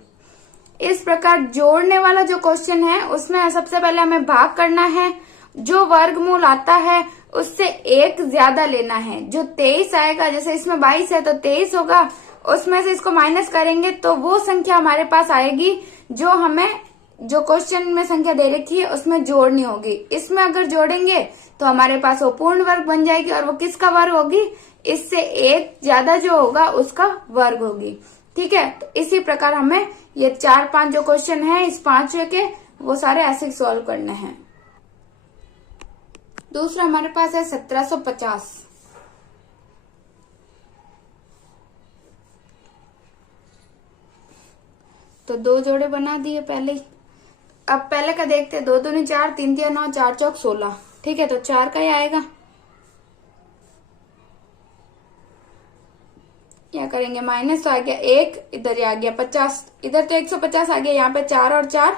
इस प्रकार जोड़ने वाला जो क्वेश्चन है उसमें सबसे पहले हमें भाग करना है, जो वर्गमूल आता है उससे एक ज्यादा लेना है। जो 23 आएगा, जैसे इसमें 22 है तो 23 होगा, उसमें से इसको माइनस करेंगे तो वो संख्या हमारे पास आएगी जो हमें जो क्वेश्चन में संख्या दे रखी है उसमें जोड़नी होगी। इसमें अगर जोड़ेंगे तो हमारे पास वो पूर्ण वर्ग बन जाएगी, और वो किसका वर्ग होगी, इससे एक ज्यादा जो होगा उसका वर्ग होगी, ठीक है। तो इसी प्रकार हमें ये 4-5 जो क्वेश्चन है इस 5वें के वो सारे ऐसे सॉल्व करने हैं। दूसरा हमारे पास है 1750। तो 2 जोड़े बना दिए पहले ही। अब पहले का देखते हैं, 2 दूनी 4, 3 3 9, 4 चौक 16, ठीक है। तो 4 का ही आएगा, क्या करेंगे माइनस, तो आ गया 1, इधर ही आ गया 50, इधर तो 150 आ गया, यहाँ पे 4 और 4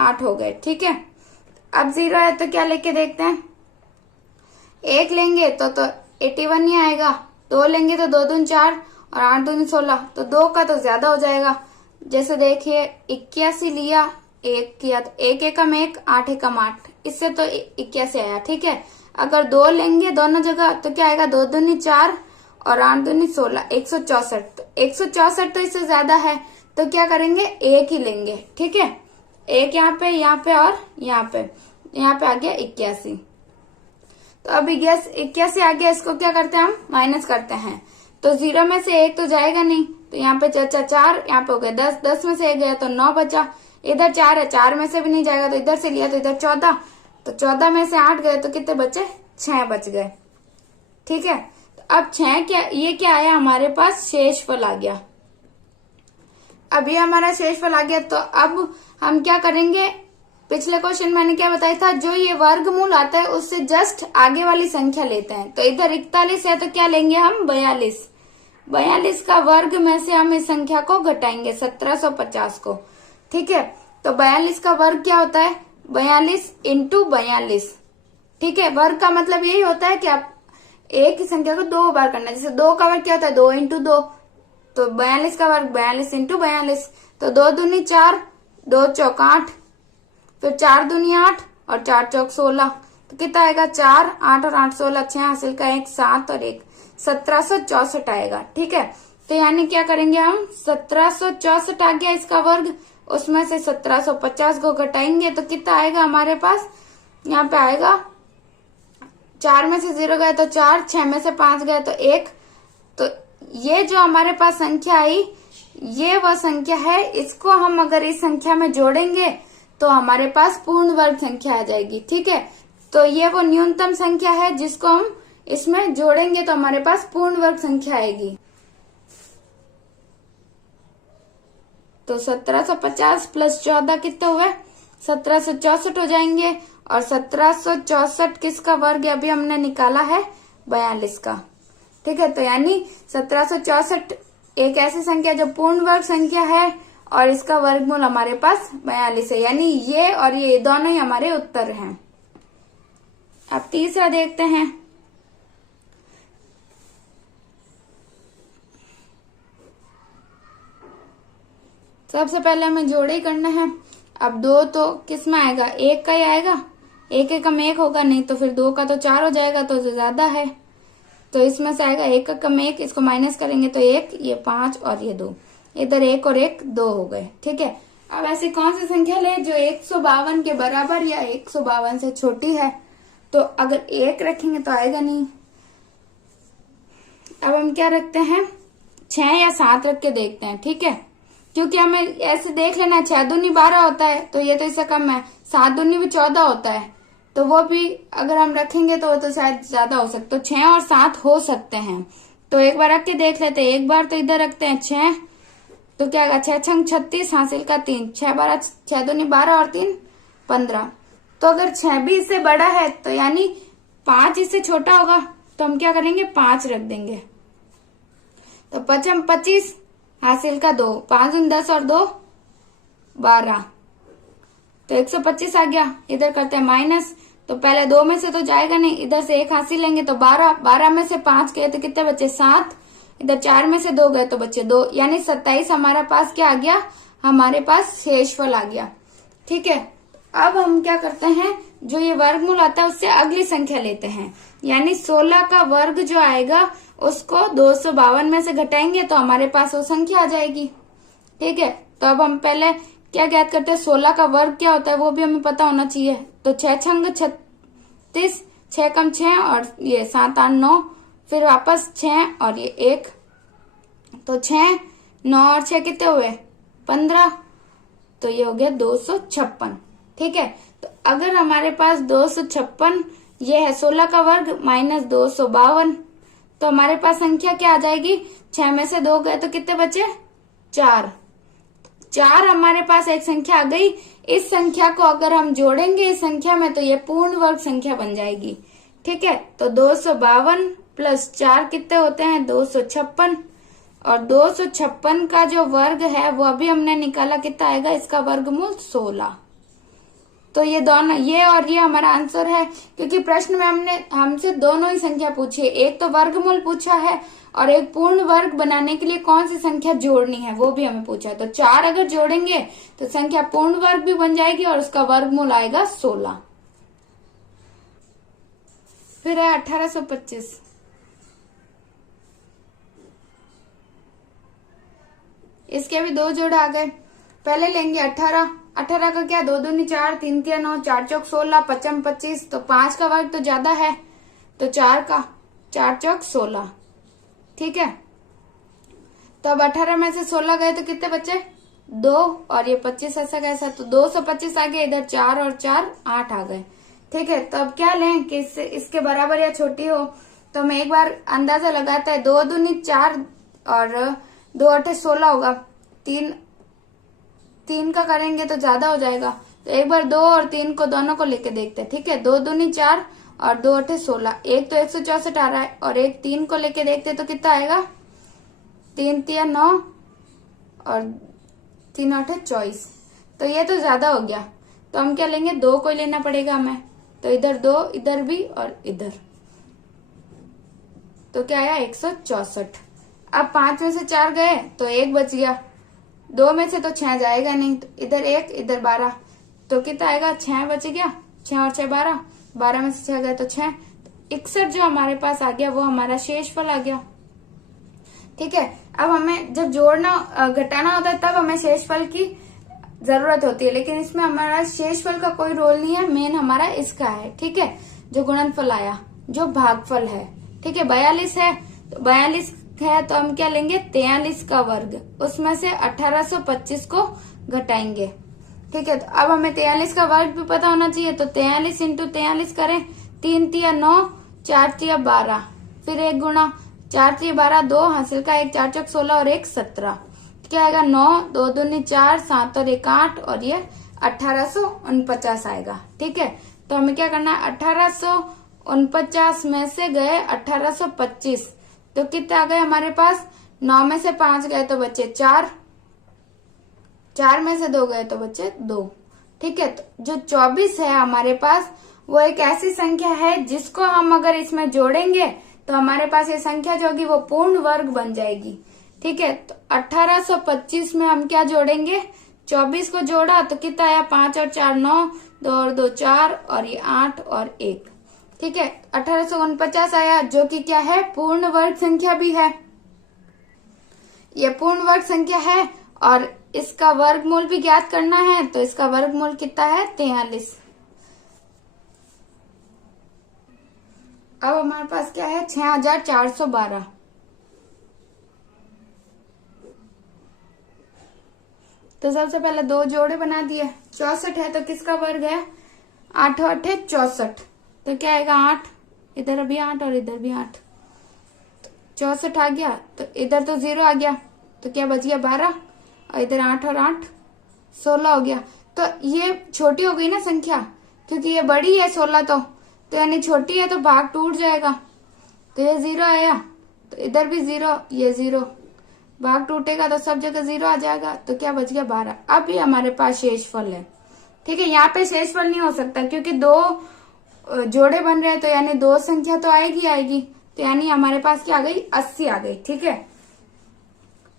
8 हो गए, ठीक है। अब 0 है तो क्या लेके देखते हैं, 1 लेंगे तो 81 ही आएगा, 2 लेंगे तो 2 दूनी 4 और 8 दूनी 16, तो 2 का तो ज्यादा हो जाएगा। जैसे देखिए 81 लिया, 1 किया तो 1 एकम 1, 8 एकम 8, इससे तो 81 आया, ठीक है। अगर 2 लेंगे दोनों जगह तो क्या आएगा, 2 दूनी 4 और 8 दूनी 16, 164, तो 164 तो इससे ज्यादा है, तो क्या करेंगे 1 ही लेंगे, ठीक है। 1 यहाँ पे और यहाँ पे आ गया 81। तो अब 81 आ गया, इसको क्या करते हैं हम माइनस करते हैं, तो 0 में से 1 तो जाएगा नहीं, तो यहाँ पे 4, यहाँ पे हो गया 10, 10 में से 1 गया तो 9 बचा, इधर 4 है, 4 में से भी नहीं जाएगा तो इधर से लिया तो इधर 14, तो 14 में से 8 गए तो कितने बचे, 6 बच गए, ठीक है। तो अब 6 क्या आया हमारे पास, शेषफल आ गया। अब ये हमारा शेषफल आ गया, तो अब हम क्या करेंगे, पिछले क्वेश्चन मैंने क्या बताया था, जो ये वर्गमूल आता है उससे जस्ट आगे वाली संख्या लेते हैं। तो इधर 41 है तो क्या लेंगे हम 42 का वर्ग में से हम इस संख्या को घटाएंगे 1750 को, ठीक है। तो 42 का वर्ग क्या होता है, 42 इंटू 42, ठीक है। वर्ग का मतलब यही होता है कि आप एक ही संख्या को 2 बार करना है। जैसे 2 का वर्ग क्या होता है, 2 इंटू 2, तो 42 का वर्ग 42 इंटू 42, तो 2 दूनी 4, 2 चौक 8, फिर 4 दूनी 8 और 4 चौक 16, तो कितना आएगा 4, 8 और 8 16, 6 हासिल का 1, 7 और 1, 1764 आएगा, ठीक है। तो यानी क्या करेंगे हम, 1764 आ गया इसका वर्ग, उसमें से 1750 को घटाएंगे तो कितना आएगा हमारे पास, यहाँ पे आएगा 4 में से 0 गए तो 4, 6 में से 5 गए तो 1, तो ये जो हमारे पास संख्या आई ये वह संख्या है, इसको हम अगर इस संख्या में जोड़ेंगे तो हमारे पास पूर्ण वर्ग संख्या आ जाएगी, ठीक है। तो ये वो न्यूनतम संख्या है जिसको हम इसमें जोड़ेंगे तो हमारे पास पूर्ण वर्ग संख्या आएगी। तो 1750 प्लस 14 कितने हुए? 1764 हो जाएंगे। और 1764 किसका वर्ग अभी हमने निकाला है? 42 का। ठीक है, तो यानी 1764 एक ऐसी संख्या जो पूर्ण वर्ग संख्या है और इसका वर्गमूल हमारे पास 42 है। यानी ये और ये दोनों ही हमारे उत्तर हैं। अब तीसरा देखते हैं। सबसे पहले हमें जोड़े ही करना है। अब 2 तो किस में आएगा? 1 का ही आएगा। 1 एकम 1 होगा, नहीं तो फिर 2 का तो 4 हो जाएगा, तो ज्यादा है। तो इसमें से आएगा 1 एकम 1, इसको माइनस करेंगे तो 1, ये 5 और ये 2। इधर 1 और 1 2 हो गए। ठीक है, अब ऐसी कौन सी संख्या ले जो 152 के बराबर या 152 से छोटी है? तो अगर 1 रखेंगे तो आएगा नहीं। अब हम क्या रखते हैं? 6 या 7 रख के देखते हैं। ठीक है, क्योंकि हमें ऐसे देख लेना, 6 दूनी 12 होता है तो ये तो इससे कम है। 7 दूनी भी 14 होता है, तो वो भी अगर हम रखेंगे तो वो तो शायद ज्यादा हो सकता। तो 6 और 7 हो सकते हैं। तो एक बार रख के देख लेते हैं। एक बार तो इधर रखते हैं 6, तो क्या होगा? 6 छंग 36 हासिल का 3, 6 दूनी 12 और 3 15। तो अगर 6 भी इससे बड़ा है तो यानी 5 इससे छोटा होगा, तो हम क्या करेंगे? 5 रख देंगे। तो 5 25 हासिल का 2, 5 10 और 2 12, तो 125 आ गया। इधर करते हैं माइनस, तो पहले 2 में से तो जाएगा नहीं, इधर से 1 हासिल लेंगे तो 12, 12 में से 5 गए तो कितने बचे? 7। इधर 4 में से 2 गए तो बचे 2, यानी 27 हमारे पास क्या आ गया? हमारे पास शेषफल आ गया। ठीक है, अब हम क्या करते हैं? जो ये वर्गमूल आता है उससे अगली संख्या लेते हैं, यानी 16 का वर्ग जो आएगा उसको 252 में से घटाएंगे तो हमारे पास वो संख्या आ जाएगी। ठीक है, तो अब हम पहले क्या ज्ञात करते हैं? 16 का वर्ग क्या होता है वो भी हमें पता होना चाहिए। तो 6 छंग 36, 6 कम 6 और ये 7 8 9, फिर वापस 6 और ये 1, तो 6 9 और 6 कितने हुए? 15, तो ये हो गया 256। ठीक है, तो अगर हमारे पास 256 ये है 16 का वर्ग माइनस 252, तो हमारे पास संख्या क्या आ जाएगी? 6 में से 2 गए तो कितने बचे? 4। 4 हमारे पास एक संख्या आ गई। इस संख्या को अगर हम जोड़ेंगे इस संख्या में तो ये पूर्ण वर्ग संख्या बन जाएगी। ठीक है, तो 252 प्लस 4 कितने होते हैं? 256। और 256 का जो वर्ग है वो अभी हमने निकाला, कितना आएगा? इसका वर्गमूल 16। तो ये दोनों, ये और ये हमारा आंसर है, क्योंकि प्रश्न में हमसे दोनों ही संख्या पूछी है। एक तो वर्गमूल पूछा है और एक पूर्ण वर्ग बनाने के लिए कौन सी संख्या जोड़नी है वो भी हमें पूछा है। तो 4 अगर जोड़ेंगे तो संख्या पूर्ण वर्ग भी बन जाएगी और उसका वर्गमूल आएगा 16। फिर है 1825। इसके भी 2 जोड़ आ गए। पहले लेंगे 18 का क्या? 2 दूनी 4, 3 तिया 9, 4 चौक 16, 5 25, तो 5 का वर्ग तो ज्यादा है, तो 4 का 4 चौक 16। ठीक है, तो अब 18 में से 16 गए तो कितने बचे? 2 और ये 25 ऐसा कैसा, तो 225 आ गया। इधर 4 और 4 8 आ गए। ठीक है, तो अब क्या लें कि इसके बराबर या छोटी हो? तो हम एक बार अंदाजा लगाते हैं। 2 दूनी 4 और 2 8 16 होगा। 3 का करेंगे तो ज्यादा हो जाएगा, तो एक बार 2 और 3 को दोनों को लेके देखते हैं। ठीक है, 2 दूनी 4 और 2 8 16, एक तो 164 आ रहा है और एक 3 को लेके देखते तो कितना आएगा? 3 तिया 9 और 3 8 24, तो ये तो ज्यादा हो गया। तो हम क्या लेंगे? 2 को लेना पड़ेगा हमें। तो इधर 2, इधर भी और इधर, तो क्या आया? 164। अब 5 में से 4 गए तो 1 बच गया। 2 में से तो 6 जाएगा नहीं, तो इधर 1 इधर 12, तो कितना आएगा? 6 बच गया। 6 और 6 12, 12 में से 6 गए तो 6, 61 जो हमारे पास आ गया वो हमारा शेषफल आ गया। ठीक है, अब हमें जब जोड़ना घटाना होता है तब हमें शेषफल की जरूरत होती है, लेकिन इसमें हमारा शेषफल का कोई रोल नहीं है। मेन हमारा इसका है। ठीक है, जो गुणनफल आया, जो भागफल है। ठीक है, 42 है, तो 42 है तो हम क्या लेंगे? 43 का वर्ग, उसमें से 1825 को घटाएंगे। ठीक है, तो अब हमें 43 का वर्ग भी पता होना चाहिए, तो 43 इंटू 43 करें, 3 तिया 9, 4 तिया 12, फिर 1 गुणा 4 तिया 12, 2 हासिल का 1, 4 चौक 16 और 1 17, क्या आएगा 9, 2 दूनी 4, 7 और 1 8 और ये 1849 आएगा। ठीक है, तो हमें क्या करना है, 1849 में से गए 1825, तो कितने आ गए हमारे पास, 9 में से 5 गए तो बचे 4, 4 में से 2 गए तो बचे 2। ठीक है, तो जो 24 है हमारे पास वो एक ऐसी संख्या है जिसको हम अगर इसमें जोड़ेंगे तो हमारे पास ये संख्या जो होगी वो पूर्ण वर्ग बन जाएगी। ठीक है, तो 1825 में हम क्या जोड़ेंगे, 24 को जोड़ा तो कितना आया, 5 और 4 9, 2 और 2 4 और ये 8 और 1। ठीक है, 1849 आया जो कि क्या है, पूर्ण वर्ग संख्या भी है, ये पूर्ण वर्ग संख्या है और इसका वर्गमूल भी ज्ञात करना है, तो इसका वर्गमूल कितना है, 43। अब हमारे पास क्या है, 6412। तो सबसे पहले 2 जोड़े बना दिए, 64 है तो किसका वर्ग है, 8 8 है 64, तो क्या आएगा 8, इधर भी 8 और इधर भी 8, 64 आ गया, तो इधर तो 0 आ गया, तो क्या बच गया 12 और इधर 8 और 8 16 हो गया। तो ये छोटी हो गई ना संख्या, क्योंकि ये बड़ी है 16, तो यानी छोटी है तो भाग टूट जाएगा, तो ये 0 आया, तो इधर भी 0, ये 0, भाग टूटेगा तो सब जगह 0 आ जाएगा, तो क्या बच गया 12। अब ये हमारे पास शेषफल है। ठीक है, यहाँ पे शेषफल नहीं हो सकता क्योंकि 2 जोड़े बन रहे हैं, तो यानी 2 संख्या तो आएगी, तो यानी हमारे पास क्या आ गई, 80 आ गई। ठीक है,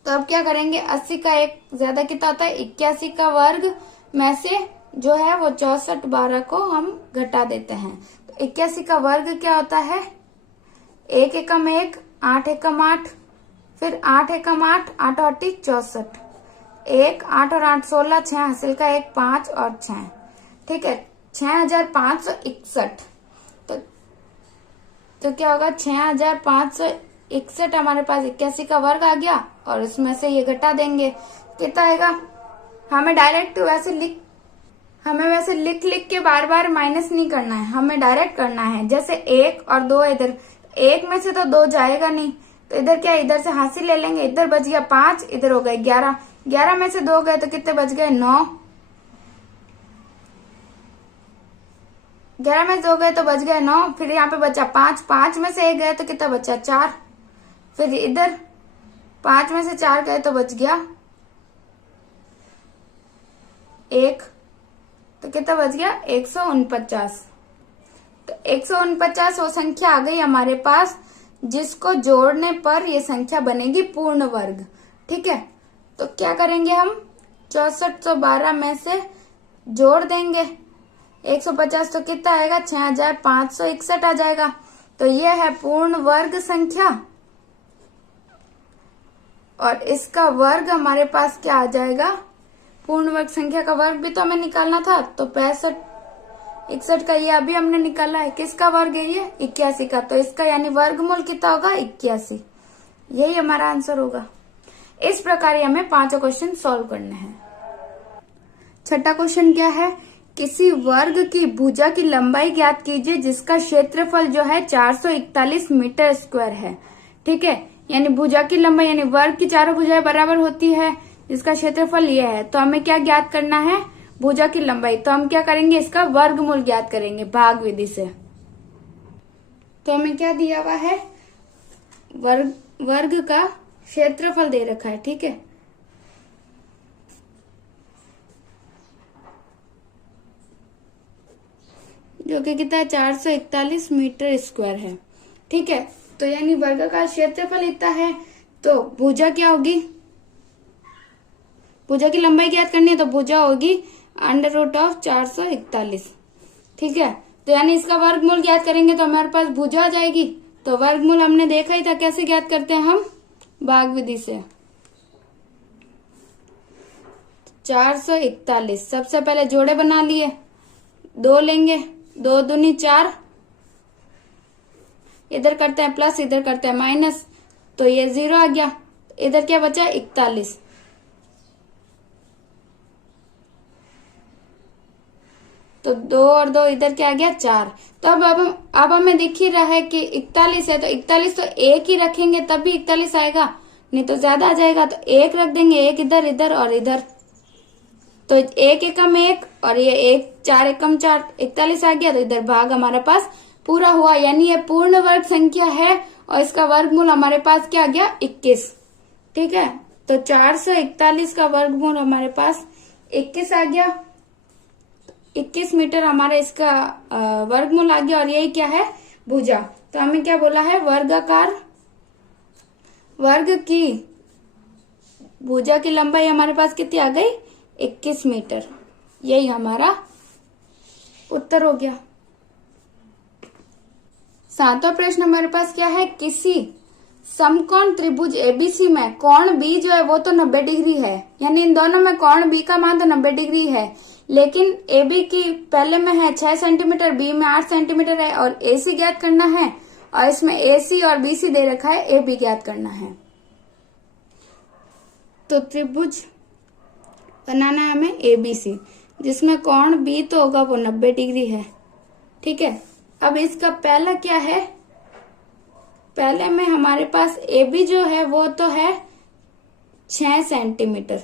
तो अब क्या करेंगे, 80 का एक ज्यादा कितना होता है, 81 का वर्ग में से जो है वो 64 12 को हम घटा देते हैं, तो 81 का वर्ग क्या होता है, 1 एकम 1, 8 एकम 8, फिर 8 एकम 8, 8 8 64, 1 8 और 8 16, 6 हासिल का 1 5 और 6। ठीक है, 6561, तो क्या होगा, 6561 हमारे पास 81 का वर्ग आ गया और उसमें से ये घटा देंगे, कितना आएगा, हमें डायरेक्ट वैसे लिख के बार बार माइनस नहीं करना है, हमें डायरेक्ट करना है। जैसे 1 और 2 इधर, 1 में से तो 2 जाएगा नहीं, तो इधर क्या, इधर से हासिल ले लेंगे, इधर बच गया 5, इधर हो गए 11, 11 में से 2 गए तो कितने बच गए 9, 11 में से 2 गए तो बच गए 9, फिर यहाँ पे बचा 5, 5 में से 1 गए तो कितना बचा 4, फिर इधर 5 में से 4 गए तो बच गया 1, तो कितना बच गया 149। तो 149 वो संख्या आ गई हमारे पास जिसको जोड़ने पर ये संख्या बनेगी पूर्ण वर्ग। ठीक है, तो क्या करेंगे हम, 6412 में से जोड़ देंगे 150, तो कितना आएगा 6561 आ जाएगा, तो ये है पूर्ण वर्ग संख्या और इसका वर्ग हमारे पास क्या आ जाएगा, पूर्ण वर्ग संख्या का वर्ग भी तो हमें निकालना था, तो 65 61 का ये अभी हमने निकाला है, किसका वर्ग है ये 81 का, तो इसका यानी वर्गमूल कितना होगा 81, यही हमारा आंसर होगा। इस प्रकार हमें 5 क्वेश्चन सॉल्व करने हैं। छठा क्वेश्चन क्या है, किसी वर्ग की भुजा की लंबाई ज्ञात कीजिए जिसका क्षेत्रफल जो है 441 मीटर स्क्वायर है। ठीक है, यानी भुजा की लंबाई यानी वर्ग की चारों भुजाएं बराबर होती है, जिसका क्षेत्रफल ये है, तो हमें क्या ज्ञात करना है, भुजा की लंबाई, तो हम क्या करेंगे, इसका वर्गमूल ज्ञात करेंगे भाग विधि से। तो हमें क्या दिया हुआ है, वर्ग का क्षेत्रफल दे रखा है। ठीक है, जो कि कितना है 441 मीटर स्क्वायर है। ठीक है, तो यानी वर्ग का क्षेत्रफल इतना है, तो भुजा क्या होगी, भुजा की लंबाई ज्ञात करनी है, तो भुजा होगी √ऑफ 441। ठीक है, तो यानी इसका वर्गमूल ज्ञात करेंगे तो हमारे पास भुजा आ जाएगी, तो वर्गमूल हमने देखा ही था कैसे ज्ञात करते हैं हम, भाग विधि से। 441, सबसे पहले जोड़े बना लिए, 2 लेंगे, 2 दूनी 4, इधर करते हैं प्लस, इधर करते हैं माइनस, तो ये 0 आ गया, इधर क्या बचा 41, तो 2 और 2 इधर क्या आ गया 4। तो अब हमें दिख ही रहा है कि 41 है, तो 41 तो एक ही रखेंगे तब भी 41 आएगा, नहीं तो ज्यादा आ जाएगा। तो एक रख देंगे, एक इधर इधर और इधर, तो 1 एकम 1 और ये 1 4 एकम 4, 41 आ गया। तो इधर भाग हमारे पास पूरा हुआ, यानी ये पूर्ण वर्ग संख्या है और इसका वर्गमूल हमारे पास क्या आ गया 21। ठीक है, तो 441 का वर्गमूल हमारे पास 21 आ गया। 21 मीटर हमारा इसका वर्गमूल आ गया। और यही क्या है भुजा। तो हमें क्या बोला है, वर्गाकार वर्ग की भुजा की लंबाई हमारे पास कितनी आ गई 21 मीटर। यही हमारा उत्तर हो गया। 7वां प्रश्न हमारे पास क्या है, किसी समकोण त्रिभुज एबीसी में कोण बी जो है वो तो 90 डिग्री है, यानी इन दोनों में कोण बी का मान तो 90 डिग्री है, लेकिन एबी की पहले में है 6 सेंटीमीटर, बी में 8 सेंटीमीटर है और एसी ज्ञात करना है, और इसमें एसी और बीसी दे रखा है, एबी ज्ञात करना है। तो त्रिभुज बनाना है हमें एबीसी, जिसमें कोण बी तो होगा वो 90 डिग्री है। ठीक है, अब इसका पहला क्या है, पहले में हमारे पास एबी जो है वो तो है 6 सेंटीमीटर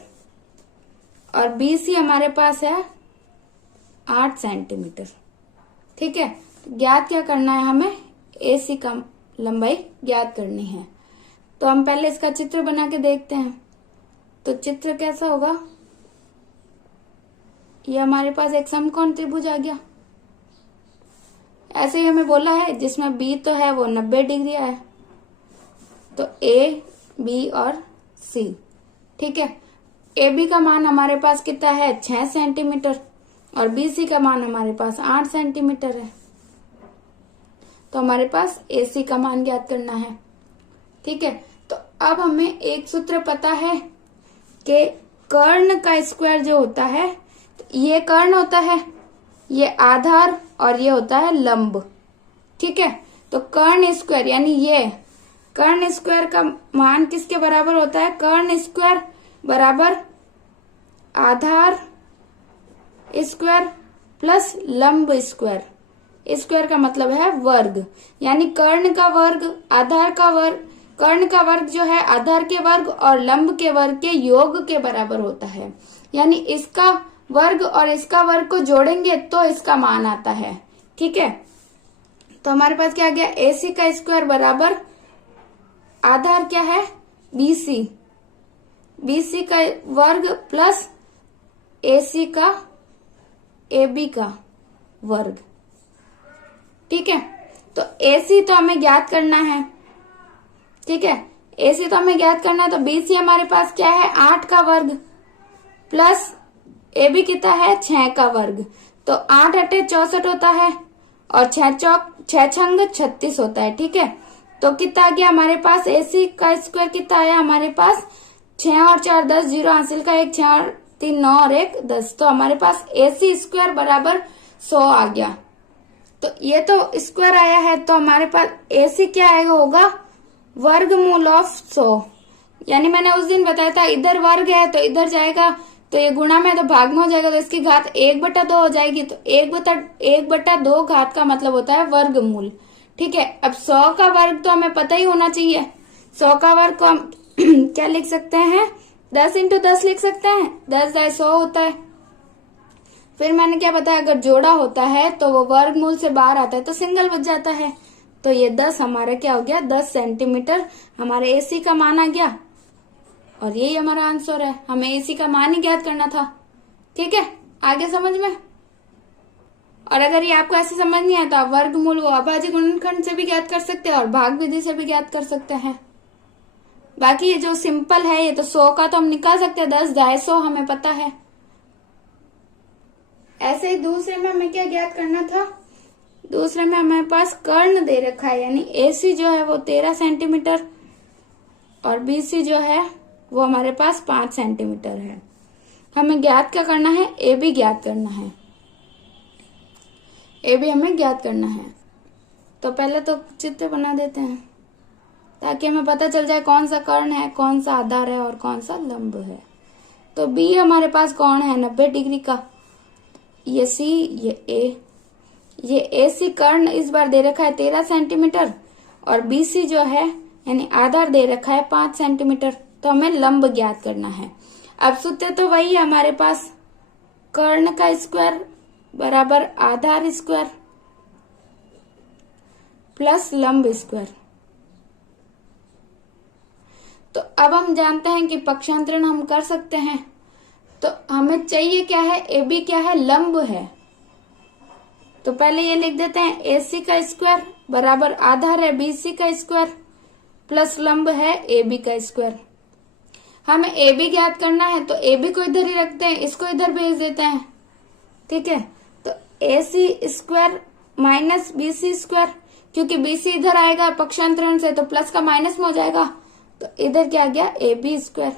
और बीसी हमारे पास है 8 सेंटीमीटर। ठीक है, तो ज्ञात क्या करना है हमें, एसी का लंबाई ज्ञात करनी है। तो हम पहले इसका चित्र बना के देखते हैं। तो चित्र कैसा होगा, ये हमारे पास एक समकोण त्रिभुज आ गया, ऐसे ही हमें बोला है, जिसमें बी तो है वो 90 डिग्री है। तो ए बी और सी। ठीक है, ए बी का मान हमारे पास कितना है 6 सेंटीमीटर और बी सी का मान हमारे पास 8 सेंटीमीटर है। तो हमारे पास ए सी का मान ज्ञात करना है। ठीक है, तो अब हमें एक सूत्र पता है कि कर्ण का स्क्वायर जो होता है, तो ये कर्ण होता है, ये आधार और ये होता है लंब। ठीक है, तो कर्ण स्क्वायर यानी ये कर्ण स्क्वायर का मान किसके बराबर होता है, कर्ण स्क्वायर बराबर आधार स्क्वायर प्लस लंब स्क्वायर। स्क्वायर का मतलब है वर्ग, यानी कर्ण का वर्ग आधार का वर्ग, कर्ण का वर्ग जो है आधार के वर्ग और लंब के वर्ग के योग के बराबर होता है। यानी इसका वर्ग और इसका वर्ग को जोड़ेंगे तो इसका मान आता है। ठीक है, तो हमारे पास क्या आ गया, एसी का स्क्वायर बराबर आधार क्या है बीसी, बीसी का वर्ग प्लस एसी का एबी का वर्ग। ठीक है, तो एसी तो हमें ज्ञात करना है। ठीक है, एसी तो हमें ज्ञात करना है, तो बीसी हमारे पास क्या है 8 का वर्ग प्लस एबी कितना है 6 का वर्ग। तो 8 अटे 64 होता है और 6 छंग 36 होता है। ठीक है, तो कितना आ गया हमारे पास, एसी का स्क्वायर कितना आया हमारे पास 6 और 4 10, 0 हासिल का 1, 6 और 3 9 और 1 10। तो हमारे पास एसी स्क्वायर बराबर 100 आ गया। तो ये तो स्क्वायर आया है, तो हमारे पास एसी क्या आएगा होगा वर्गमूल ऑफ 100। यानी मैंने उस दिन बताया था इधर वर्ग है तो इधर जाएगा, तो ये गुणा में तो भाग में हो जाएगा, तो इसकी घात 1/2 हो जाएगी। तो 1/2 घात का मतलब होता है वर्गमूल। ठीक है, अब 100 का वर्ग तो हमें पता ही होना चाहिए। 100 का वर्ग को हम क्या लिख सकते हैं, 10 × 10 लिख सकते हैं, 10 × 100 होता है। फिर मैंने क्या बताया, अगर जोड़ा होता है तो वो वर्गमूल से बाहर आता है तो सिंगल बच जाता है। तो ये 10 हमारा क्या हो गया 10 सेंटीमीटर हमारे एसी का मान आ गया, और यही हमारा आंसर है। हमें एसी का मान ही ज्ञात करना था। ठीक है, आगे समझ में। और अगर ये आपको ऐसे समझ नहीं आया तो आप वर्गमूल को अभाज्य गुणनखंड से भी ज्ञात कर सकते हैं और भाग विधि से भी ज्ञात कर सकते हैं। बाकी ये जो सिंपल है ये तो 100 का तो हम निकाल सकते हैं, 10 × 100 हमें पता है। ऐसे ही दूसरे में हमें क्या ज्ञात करना था, दूसरे में हमारे पास कर्ण दे रखा है, यानी एसी जो है वो 13 सेंटीमीटर और बीसी जो है वो हमारे पास 5 सेंटीमीटर है। हमें ज्ञात क्या करना है, ए बी ज्ञात करना है। ए बी हमें ज्ञात करना है। तो पहले तो चित्र बना देते हैं ताकि हमें पता चल जाए कौन सा कर्ण है, कौन सा आधार है और कौन सा लंब है। तो बी हमारे पास कौन है 90 डिग्री का, ये सी, ये ए, ये ए सी कर्ण इस बार दे रखा है 13 सेंटीमीटर और बी सी जो है यानी आधार दे रखा है 5 सेंटीमीटर। तो हमें लंब ज्ञात करना है। अब सूत्र तो वही है हमारे पास, कर्ण का स्क्वायर बराबर आधार स्क्वायर प्लस लंब स्क्वायर। तो अब हम जानते हैं कि पक्षांतरण हम कर सकते हैं। तो हमें चाहिए क्या है, ए बी क्या है, लंब है। तो पहले ये लिख देते हैं, ए सी का स्क्वायर बराबर आधार है बी सी का स्क्वायर प्लस लंब है ए बी का स्क्वायर। हमें ए बी ज्ञात करना है तो ए बी को इधर ही रखते हैं, इसको इधर भेज देते हैं। ठीक है, तो A C square minus B C square, क्योंकि बी सी इधर आएगा पक्षांतरण से तो प्लस का माइनस में हो जाएगा, तो इधर क्या आ गया ए बी स्क्वायर।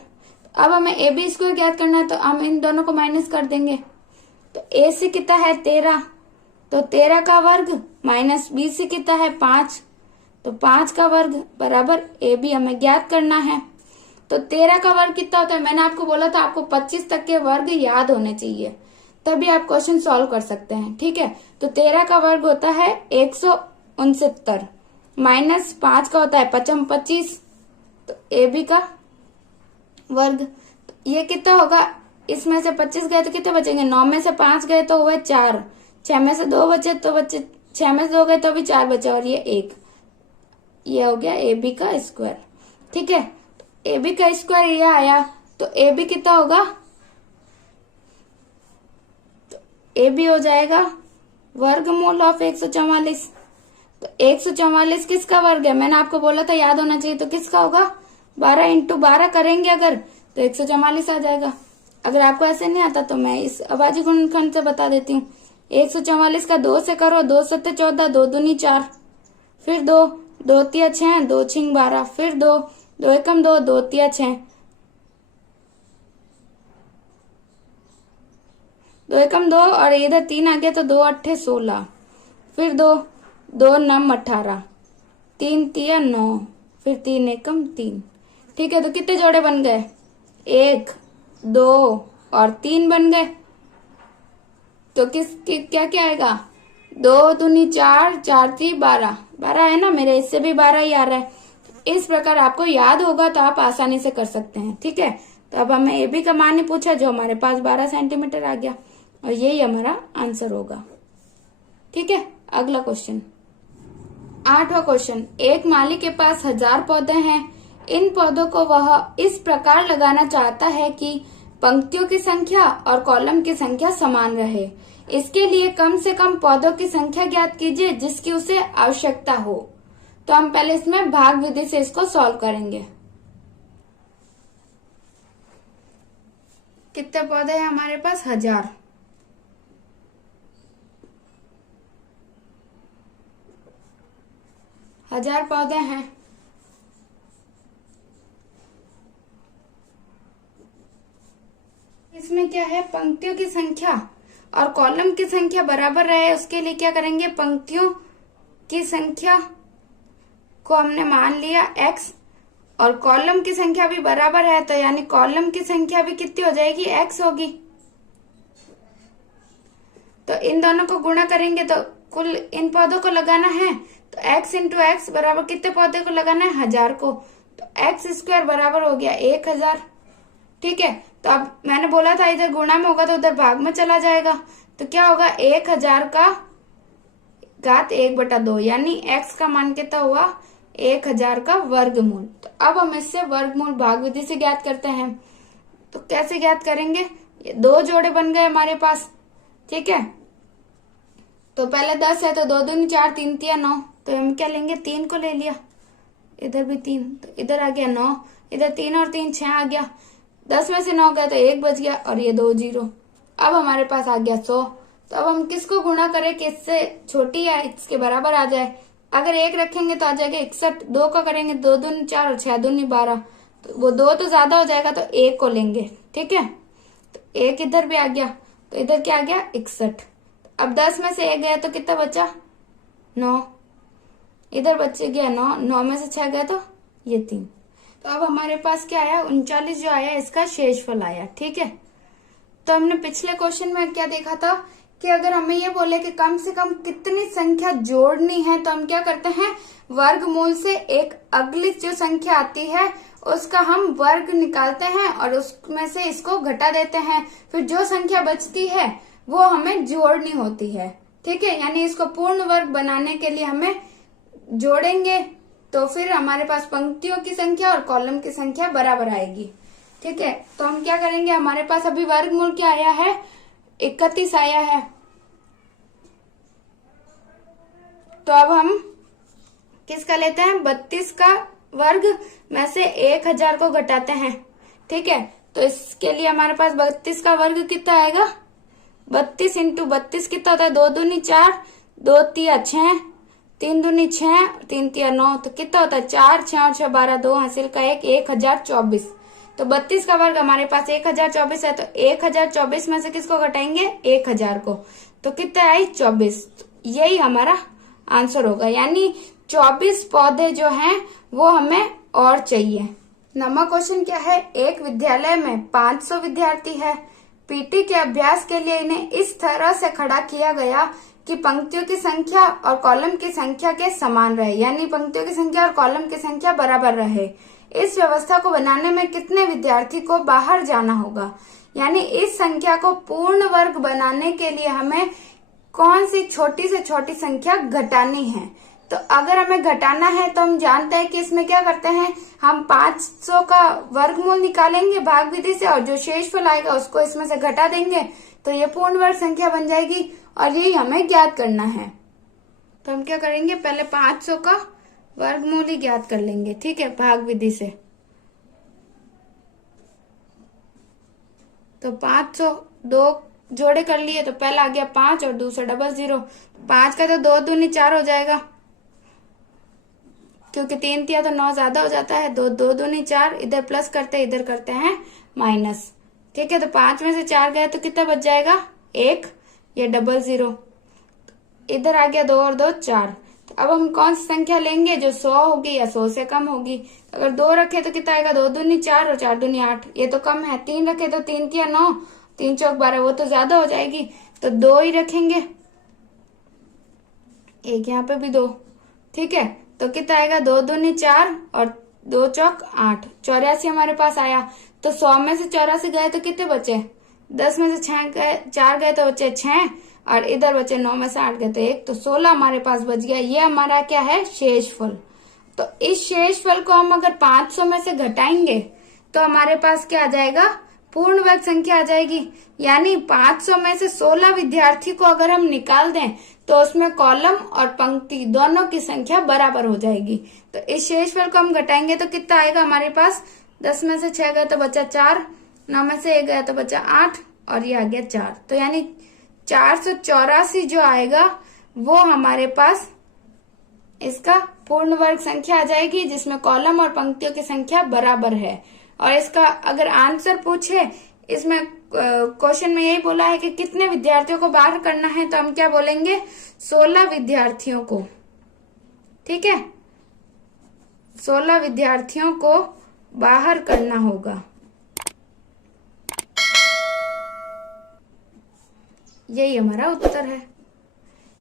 अब हमें ए बी स्क्वायर ज्ञात करना है तो हम इन दोनों को माइनस कर देंगे। तो ए सी कितना है 13, तो 13 का वर्ग माइनस बी सी कितना है 5, तो 5 का वर्ग बराबर ए बी हमें ज्ञात करना है। तो 13 का वर्ग कितना होता है, मैंने आपको बोला था आपको 25 तक के वर्ग याद होने चाहिए तभी आप क्वेश्चन सॉल्व कर सकते हैं। ठीक है, तो 13 का वर्ग होता है 169 माइनस 5 का होता है 25, तो ए बी का वर्ग, तो ये कितना होगा, इसमें से 25 गए तो कितने बचेंगे, 9 में से 5 गए तो हुए 4, 6 में से 2 बचे तो बचे, 6 में से 2 गए तो भी 4 बचे और ये 1, ये हो गया ए बी का स्क्वायर। ठीक है, ए बी का स्क्वायर ये आया, तो ए बी कितना होगा, तो ए बी हो जाएगा वर्गमूल ऑफ 144। तो 144 किसका वर्ग है, मैंने आपको बोला था याद होना चाहिए, तो किसका होगा 12 इंटू 12 करेंगे अगर तो 144 आ जाएगा। अगर आपको ऐसे नहीं आता तो मैं इस अभाज्य गुणनखंड से बता देती हूँ। 144 का 2 से करो, 2 सत्ते 14, 2 दूनी 4, फिर 2, 2 तिया 6, 2 छिंग 12, फिर 2, 2 एकम 2, 2 तिया 6, 2 एकम 2 और इधर 3 आ गया तो 2 अट्ठे 16, फिर 2, 2 नम 18, 3 तिया 9, फिर 3 एकम 3। ठीक है, तो कितने जोड़े बन गए, 1, 2 और 3 बन गए। तो क्या क्या आएगा, 2 दूनी 4, 4 ती 12, 12 है ना, मेरे इससे भी 12 ही आ रहा है। इस प्रकार आपको याद होगा तो आप आसानी से कर सकते हैं। ठीक है, तो अब हमें ए बी का मान ही पूछा जो हमारे पास 12 सेंटीमीटर आ गया और यही हमारा आंसर होगा। ठीक है, अगला क्वेश्चन, 8वां क्वेश्चन, एक माली के पास 1000 पौधे हैं। इन पौधों को वह इस प्रकार लगाना चाहता है कि पंक्तियों की संख्या और कॉलम की संख्या समान रहे। इसके लिए कम से कम पौधों की संख्या ज्ञात कीजिए जिसकी उसे आवश्यकता हो। तो हम पहले इसमें भाग विधि से इसको सॉल्व करेंगे। कितने पौधे हैं हमारे पास, 1000। हजार पौधे हैं। इसमें क्या है, पंक्तियों की संख्या और कॉलम की संख्या बराबर रहे उसके लिए क्या करेंगे, पंक्तियों की संख्या को हमने मान लिया x और कॉलम की संख्या भी बराबर है, तो यानी कॉलम की संख्या भी कितनी हो जाएगी, x होगी। तो इन दोनों को गुणा करेंगे तो कुल इन पौधों को लगाना है तो x इंटू एक्स बराबर कितने पौधे को लगाना है, 1000 को, तो x स्क्वायर बराबर हो गया 1000। ठीक है, तो अब मैंने बोला था इधर गुणा में होगा तो उधर भाग में चला जाएगा, तो क्या होगा 1000 का घात 1/2 यानी x का मान कितना हुआ, 1000 का वर्गमूल। तो अब हम इससे वर्गमूल भाग विधि से ज्ञात करते हैं। तो कैसे ज्ञात करेंगे, ये 2 जोड़े बन गए हमारे पास। ठीक है, तो पहले 10 है तो 2 दूनी 4, 3 तिया 9, तो हम क्या लेंगे, 3 को ले लिया, इधर भी 3, तो इधर आ गया 9, इधर 3 और 3 6 आ गया, 10 में से 9 गया तो 1 बच गया और ये 2 0। अब हमारे पास आ गया 100। तो अब हम किसको गुणा करें कि इससे छोटी या इसके बराबर आ जाए। अगर 1 रखेंगे तो आ जाएगा 61, 2 का करेंगे 2 दूनी 4 और 6 दूनी 12, तो वो 2 तो ज्यादा हो जाएगा तो 1 को लेंगे। ठीक है, तो 1 इधर भी आ गया, तो इधर क्या आ गया 61। अब 10 में से 1 गया तो कितना बचा, 9, इधर बच गया 9, 9 में से 6 गया तो ये 3। तो अब हमारे पास क्या आया, 39 जो आया इसका शेषफल आया। ठीक है, तो हमने पिछले क्वेश्चन में क्या देखा था, कि अगर हमें ये बोले कि कम से कम कितनी संख्या जोड़नी है, तो हम क्या करते हैं, वर्गमूल से एक अगली जो संख्या आती है उसका हम वर्ग निकालते हैं और उसमें से इसको घटा देते हैं। फिर जो संख्या बचती है वो हमें जोड़नी होती है। ठीक है, यानी इसको पूर्ण वर्ग बनाने के लिए हमें जोड़ेंगे तो फिर हमारे पास पंक्तियों की संख्या और कॉलम की संख्या बराबर आएगी। ठीक है, तो हम क्या करेंगे, हमारे पास अभी वर्गमूल क्या आया है, 31 आया है। तो अब हम किसका लेते हैं, 32 का वर्ग में से 1000 को घटाते हैं। ठीक है, तो इसके लिए हमारे पास 32 का वर्ग कितना आएगा, 32 इंटू 32 कितना होता है, 2 दूनी 4, 2 तिया 6, 3 दूनी 6, 3 तिया 9, तो कितना होता है 4, 6 और 6 12, 2 हासिल का 1, 1024। तो 32 का वर्ग हमारे पास 1024 है, तो 1024 में से किसको घटाएंगे, 1000 को, तो कितना आई 24। तो यही हमारा आंसर होगा, यानी 24 पौधे जो हैं वो हमें और चाहिए। नंबर क्वेश्चन क्या है, एक विद्यालय में 500 विद्यार्थी है। पीटी के अभ्यास के लिए इन्हें इस तरह से खड़ा किया गया कि पंक्तियों की संख्या और कॉलम की संख्या के समान रहे, यानी पंक्तियों की संख्या और कॉलम की संख्या बराबर रहे। इस व्यवस्था को बनाने में कितने विद्यार्थी को बाहर जाना होगा, यानी इस संख्या को पूर्ण वर्ग बनाने के लिए हमें कौन सी छोटी से छोटी संख्या घटानी है। तो अगर हमें घटाना है तो हम जानते हैं कि इसमें क्या करते हैं, हम 500 का वर्गमूल निकालेंगे भाग विधि से और जो शेषफल आएगा उसको इसमें से घटा देंगे, तो ये पूर्ण वर्ग संख्या बन जाएगी और यही हमें ज्ञात करना है। तो हम क्या करेंगे, पहले 500 का वर्गमूल ही ज्ञात कर लेंगे। ठीक है, भाग विधि से। तो 500 दो जोड़े कर लिए, तो पहला आ गया 5 और दूसरा 00। 5 का तो 2 दूनी 4 हो जाएगा, क्योंकि 3 तिया तो 9 ज्यादा हो जाता है, 2 दूनी 4, इधर प्लस करते हैं इधर करते हैं माइनस। ठीक है, तो 5 में से 4 गए तो कितना बच जाएगा 1, ये 00, इधर आ गया 2 और 2 4। तो अब हम कौन सी संख्या लेंगे, जो 100 होगी या 100 से कम होगी। तो अगर 2 रखे तो कितना आएगा, 2 दूनी 4 और 4 दूनी 8, ये तो कम है। 3 रखे तो 3 तिया 9, 3 चौक 12, वो तो ज्यादा हो जाएगी, तो 2 ही रखेंगे, एक यहाँ पे भी 2। ठीक है, तो कितना आएगा, 2 दूनी 4 और 2 चौक 8, 84 हमारे पास आया। तो 100 में से 84 गए तो कितने बचे, 10 में से 4 गए तो बचे 6 और इधर बचे 9 में से 8 गए तो 1, तो 16 हमारे पास बच गया। ये हमारा क्या है, शेषफल। तो इस शेषफल को हम अगर 500 में से घटाएंगे तो हमारे पास क्या आ जाएगा, पूर्ण वर्ग संख्या आ जाएगी। यानी 500 में से 16 विद्यार्थी को अगर हम निकाल दें तो उसमें कॉलम और पंक्ति दोनों की संख्या बराबर हो जाएगी। तो इस शेषफल को हम घटाएंगे तो कितना आएगा हमारे पास, 10 में से 6 गए तो बचा 4, 9 में से 1 गया तो बचा 8 और ये आ गया 4। तो यानी 484 जो आएगा वो हमारे पास इसका पूर्ण वर्ग संख्या आ जाएगी, जिसमें कॉलम और पंक्तियों की संख्या बराबर है। और इसका अगर आंसर पूछे, इसमें क्वेश्चन में यही बोला है कि कितने विद्यार्थियों को बाहर करना है, तो हम क्या बोलेंगे, 16 विद्यार्थियों को। ठीक है, 16 विद्यार्थियों को बाहर करना होगा, यही हमारा उत्तर है।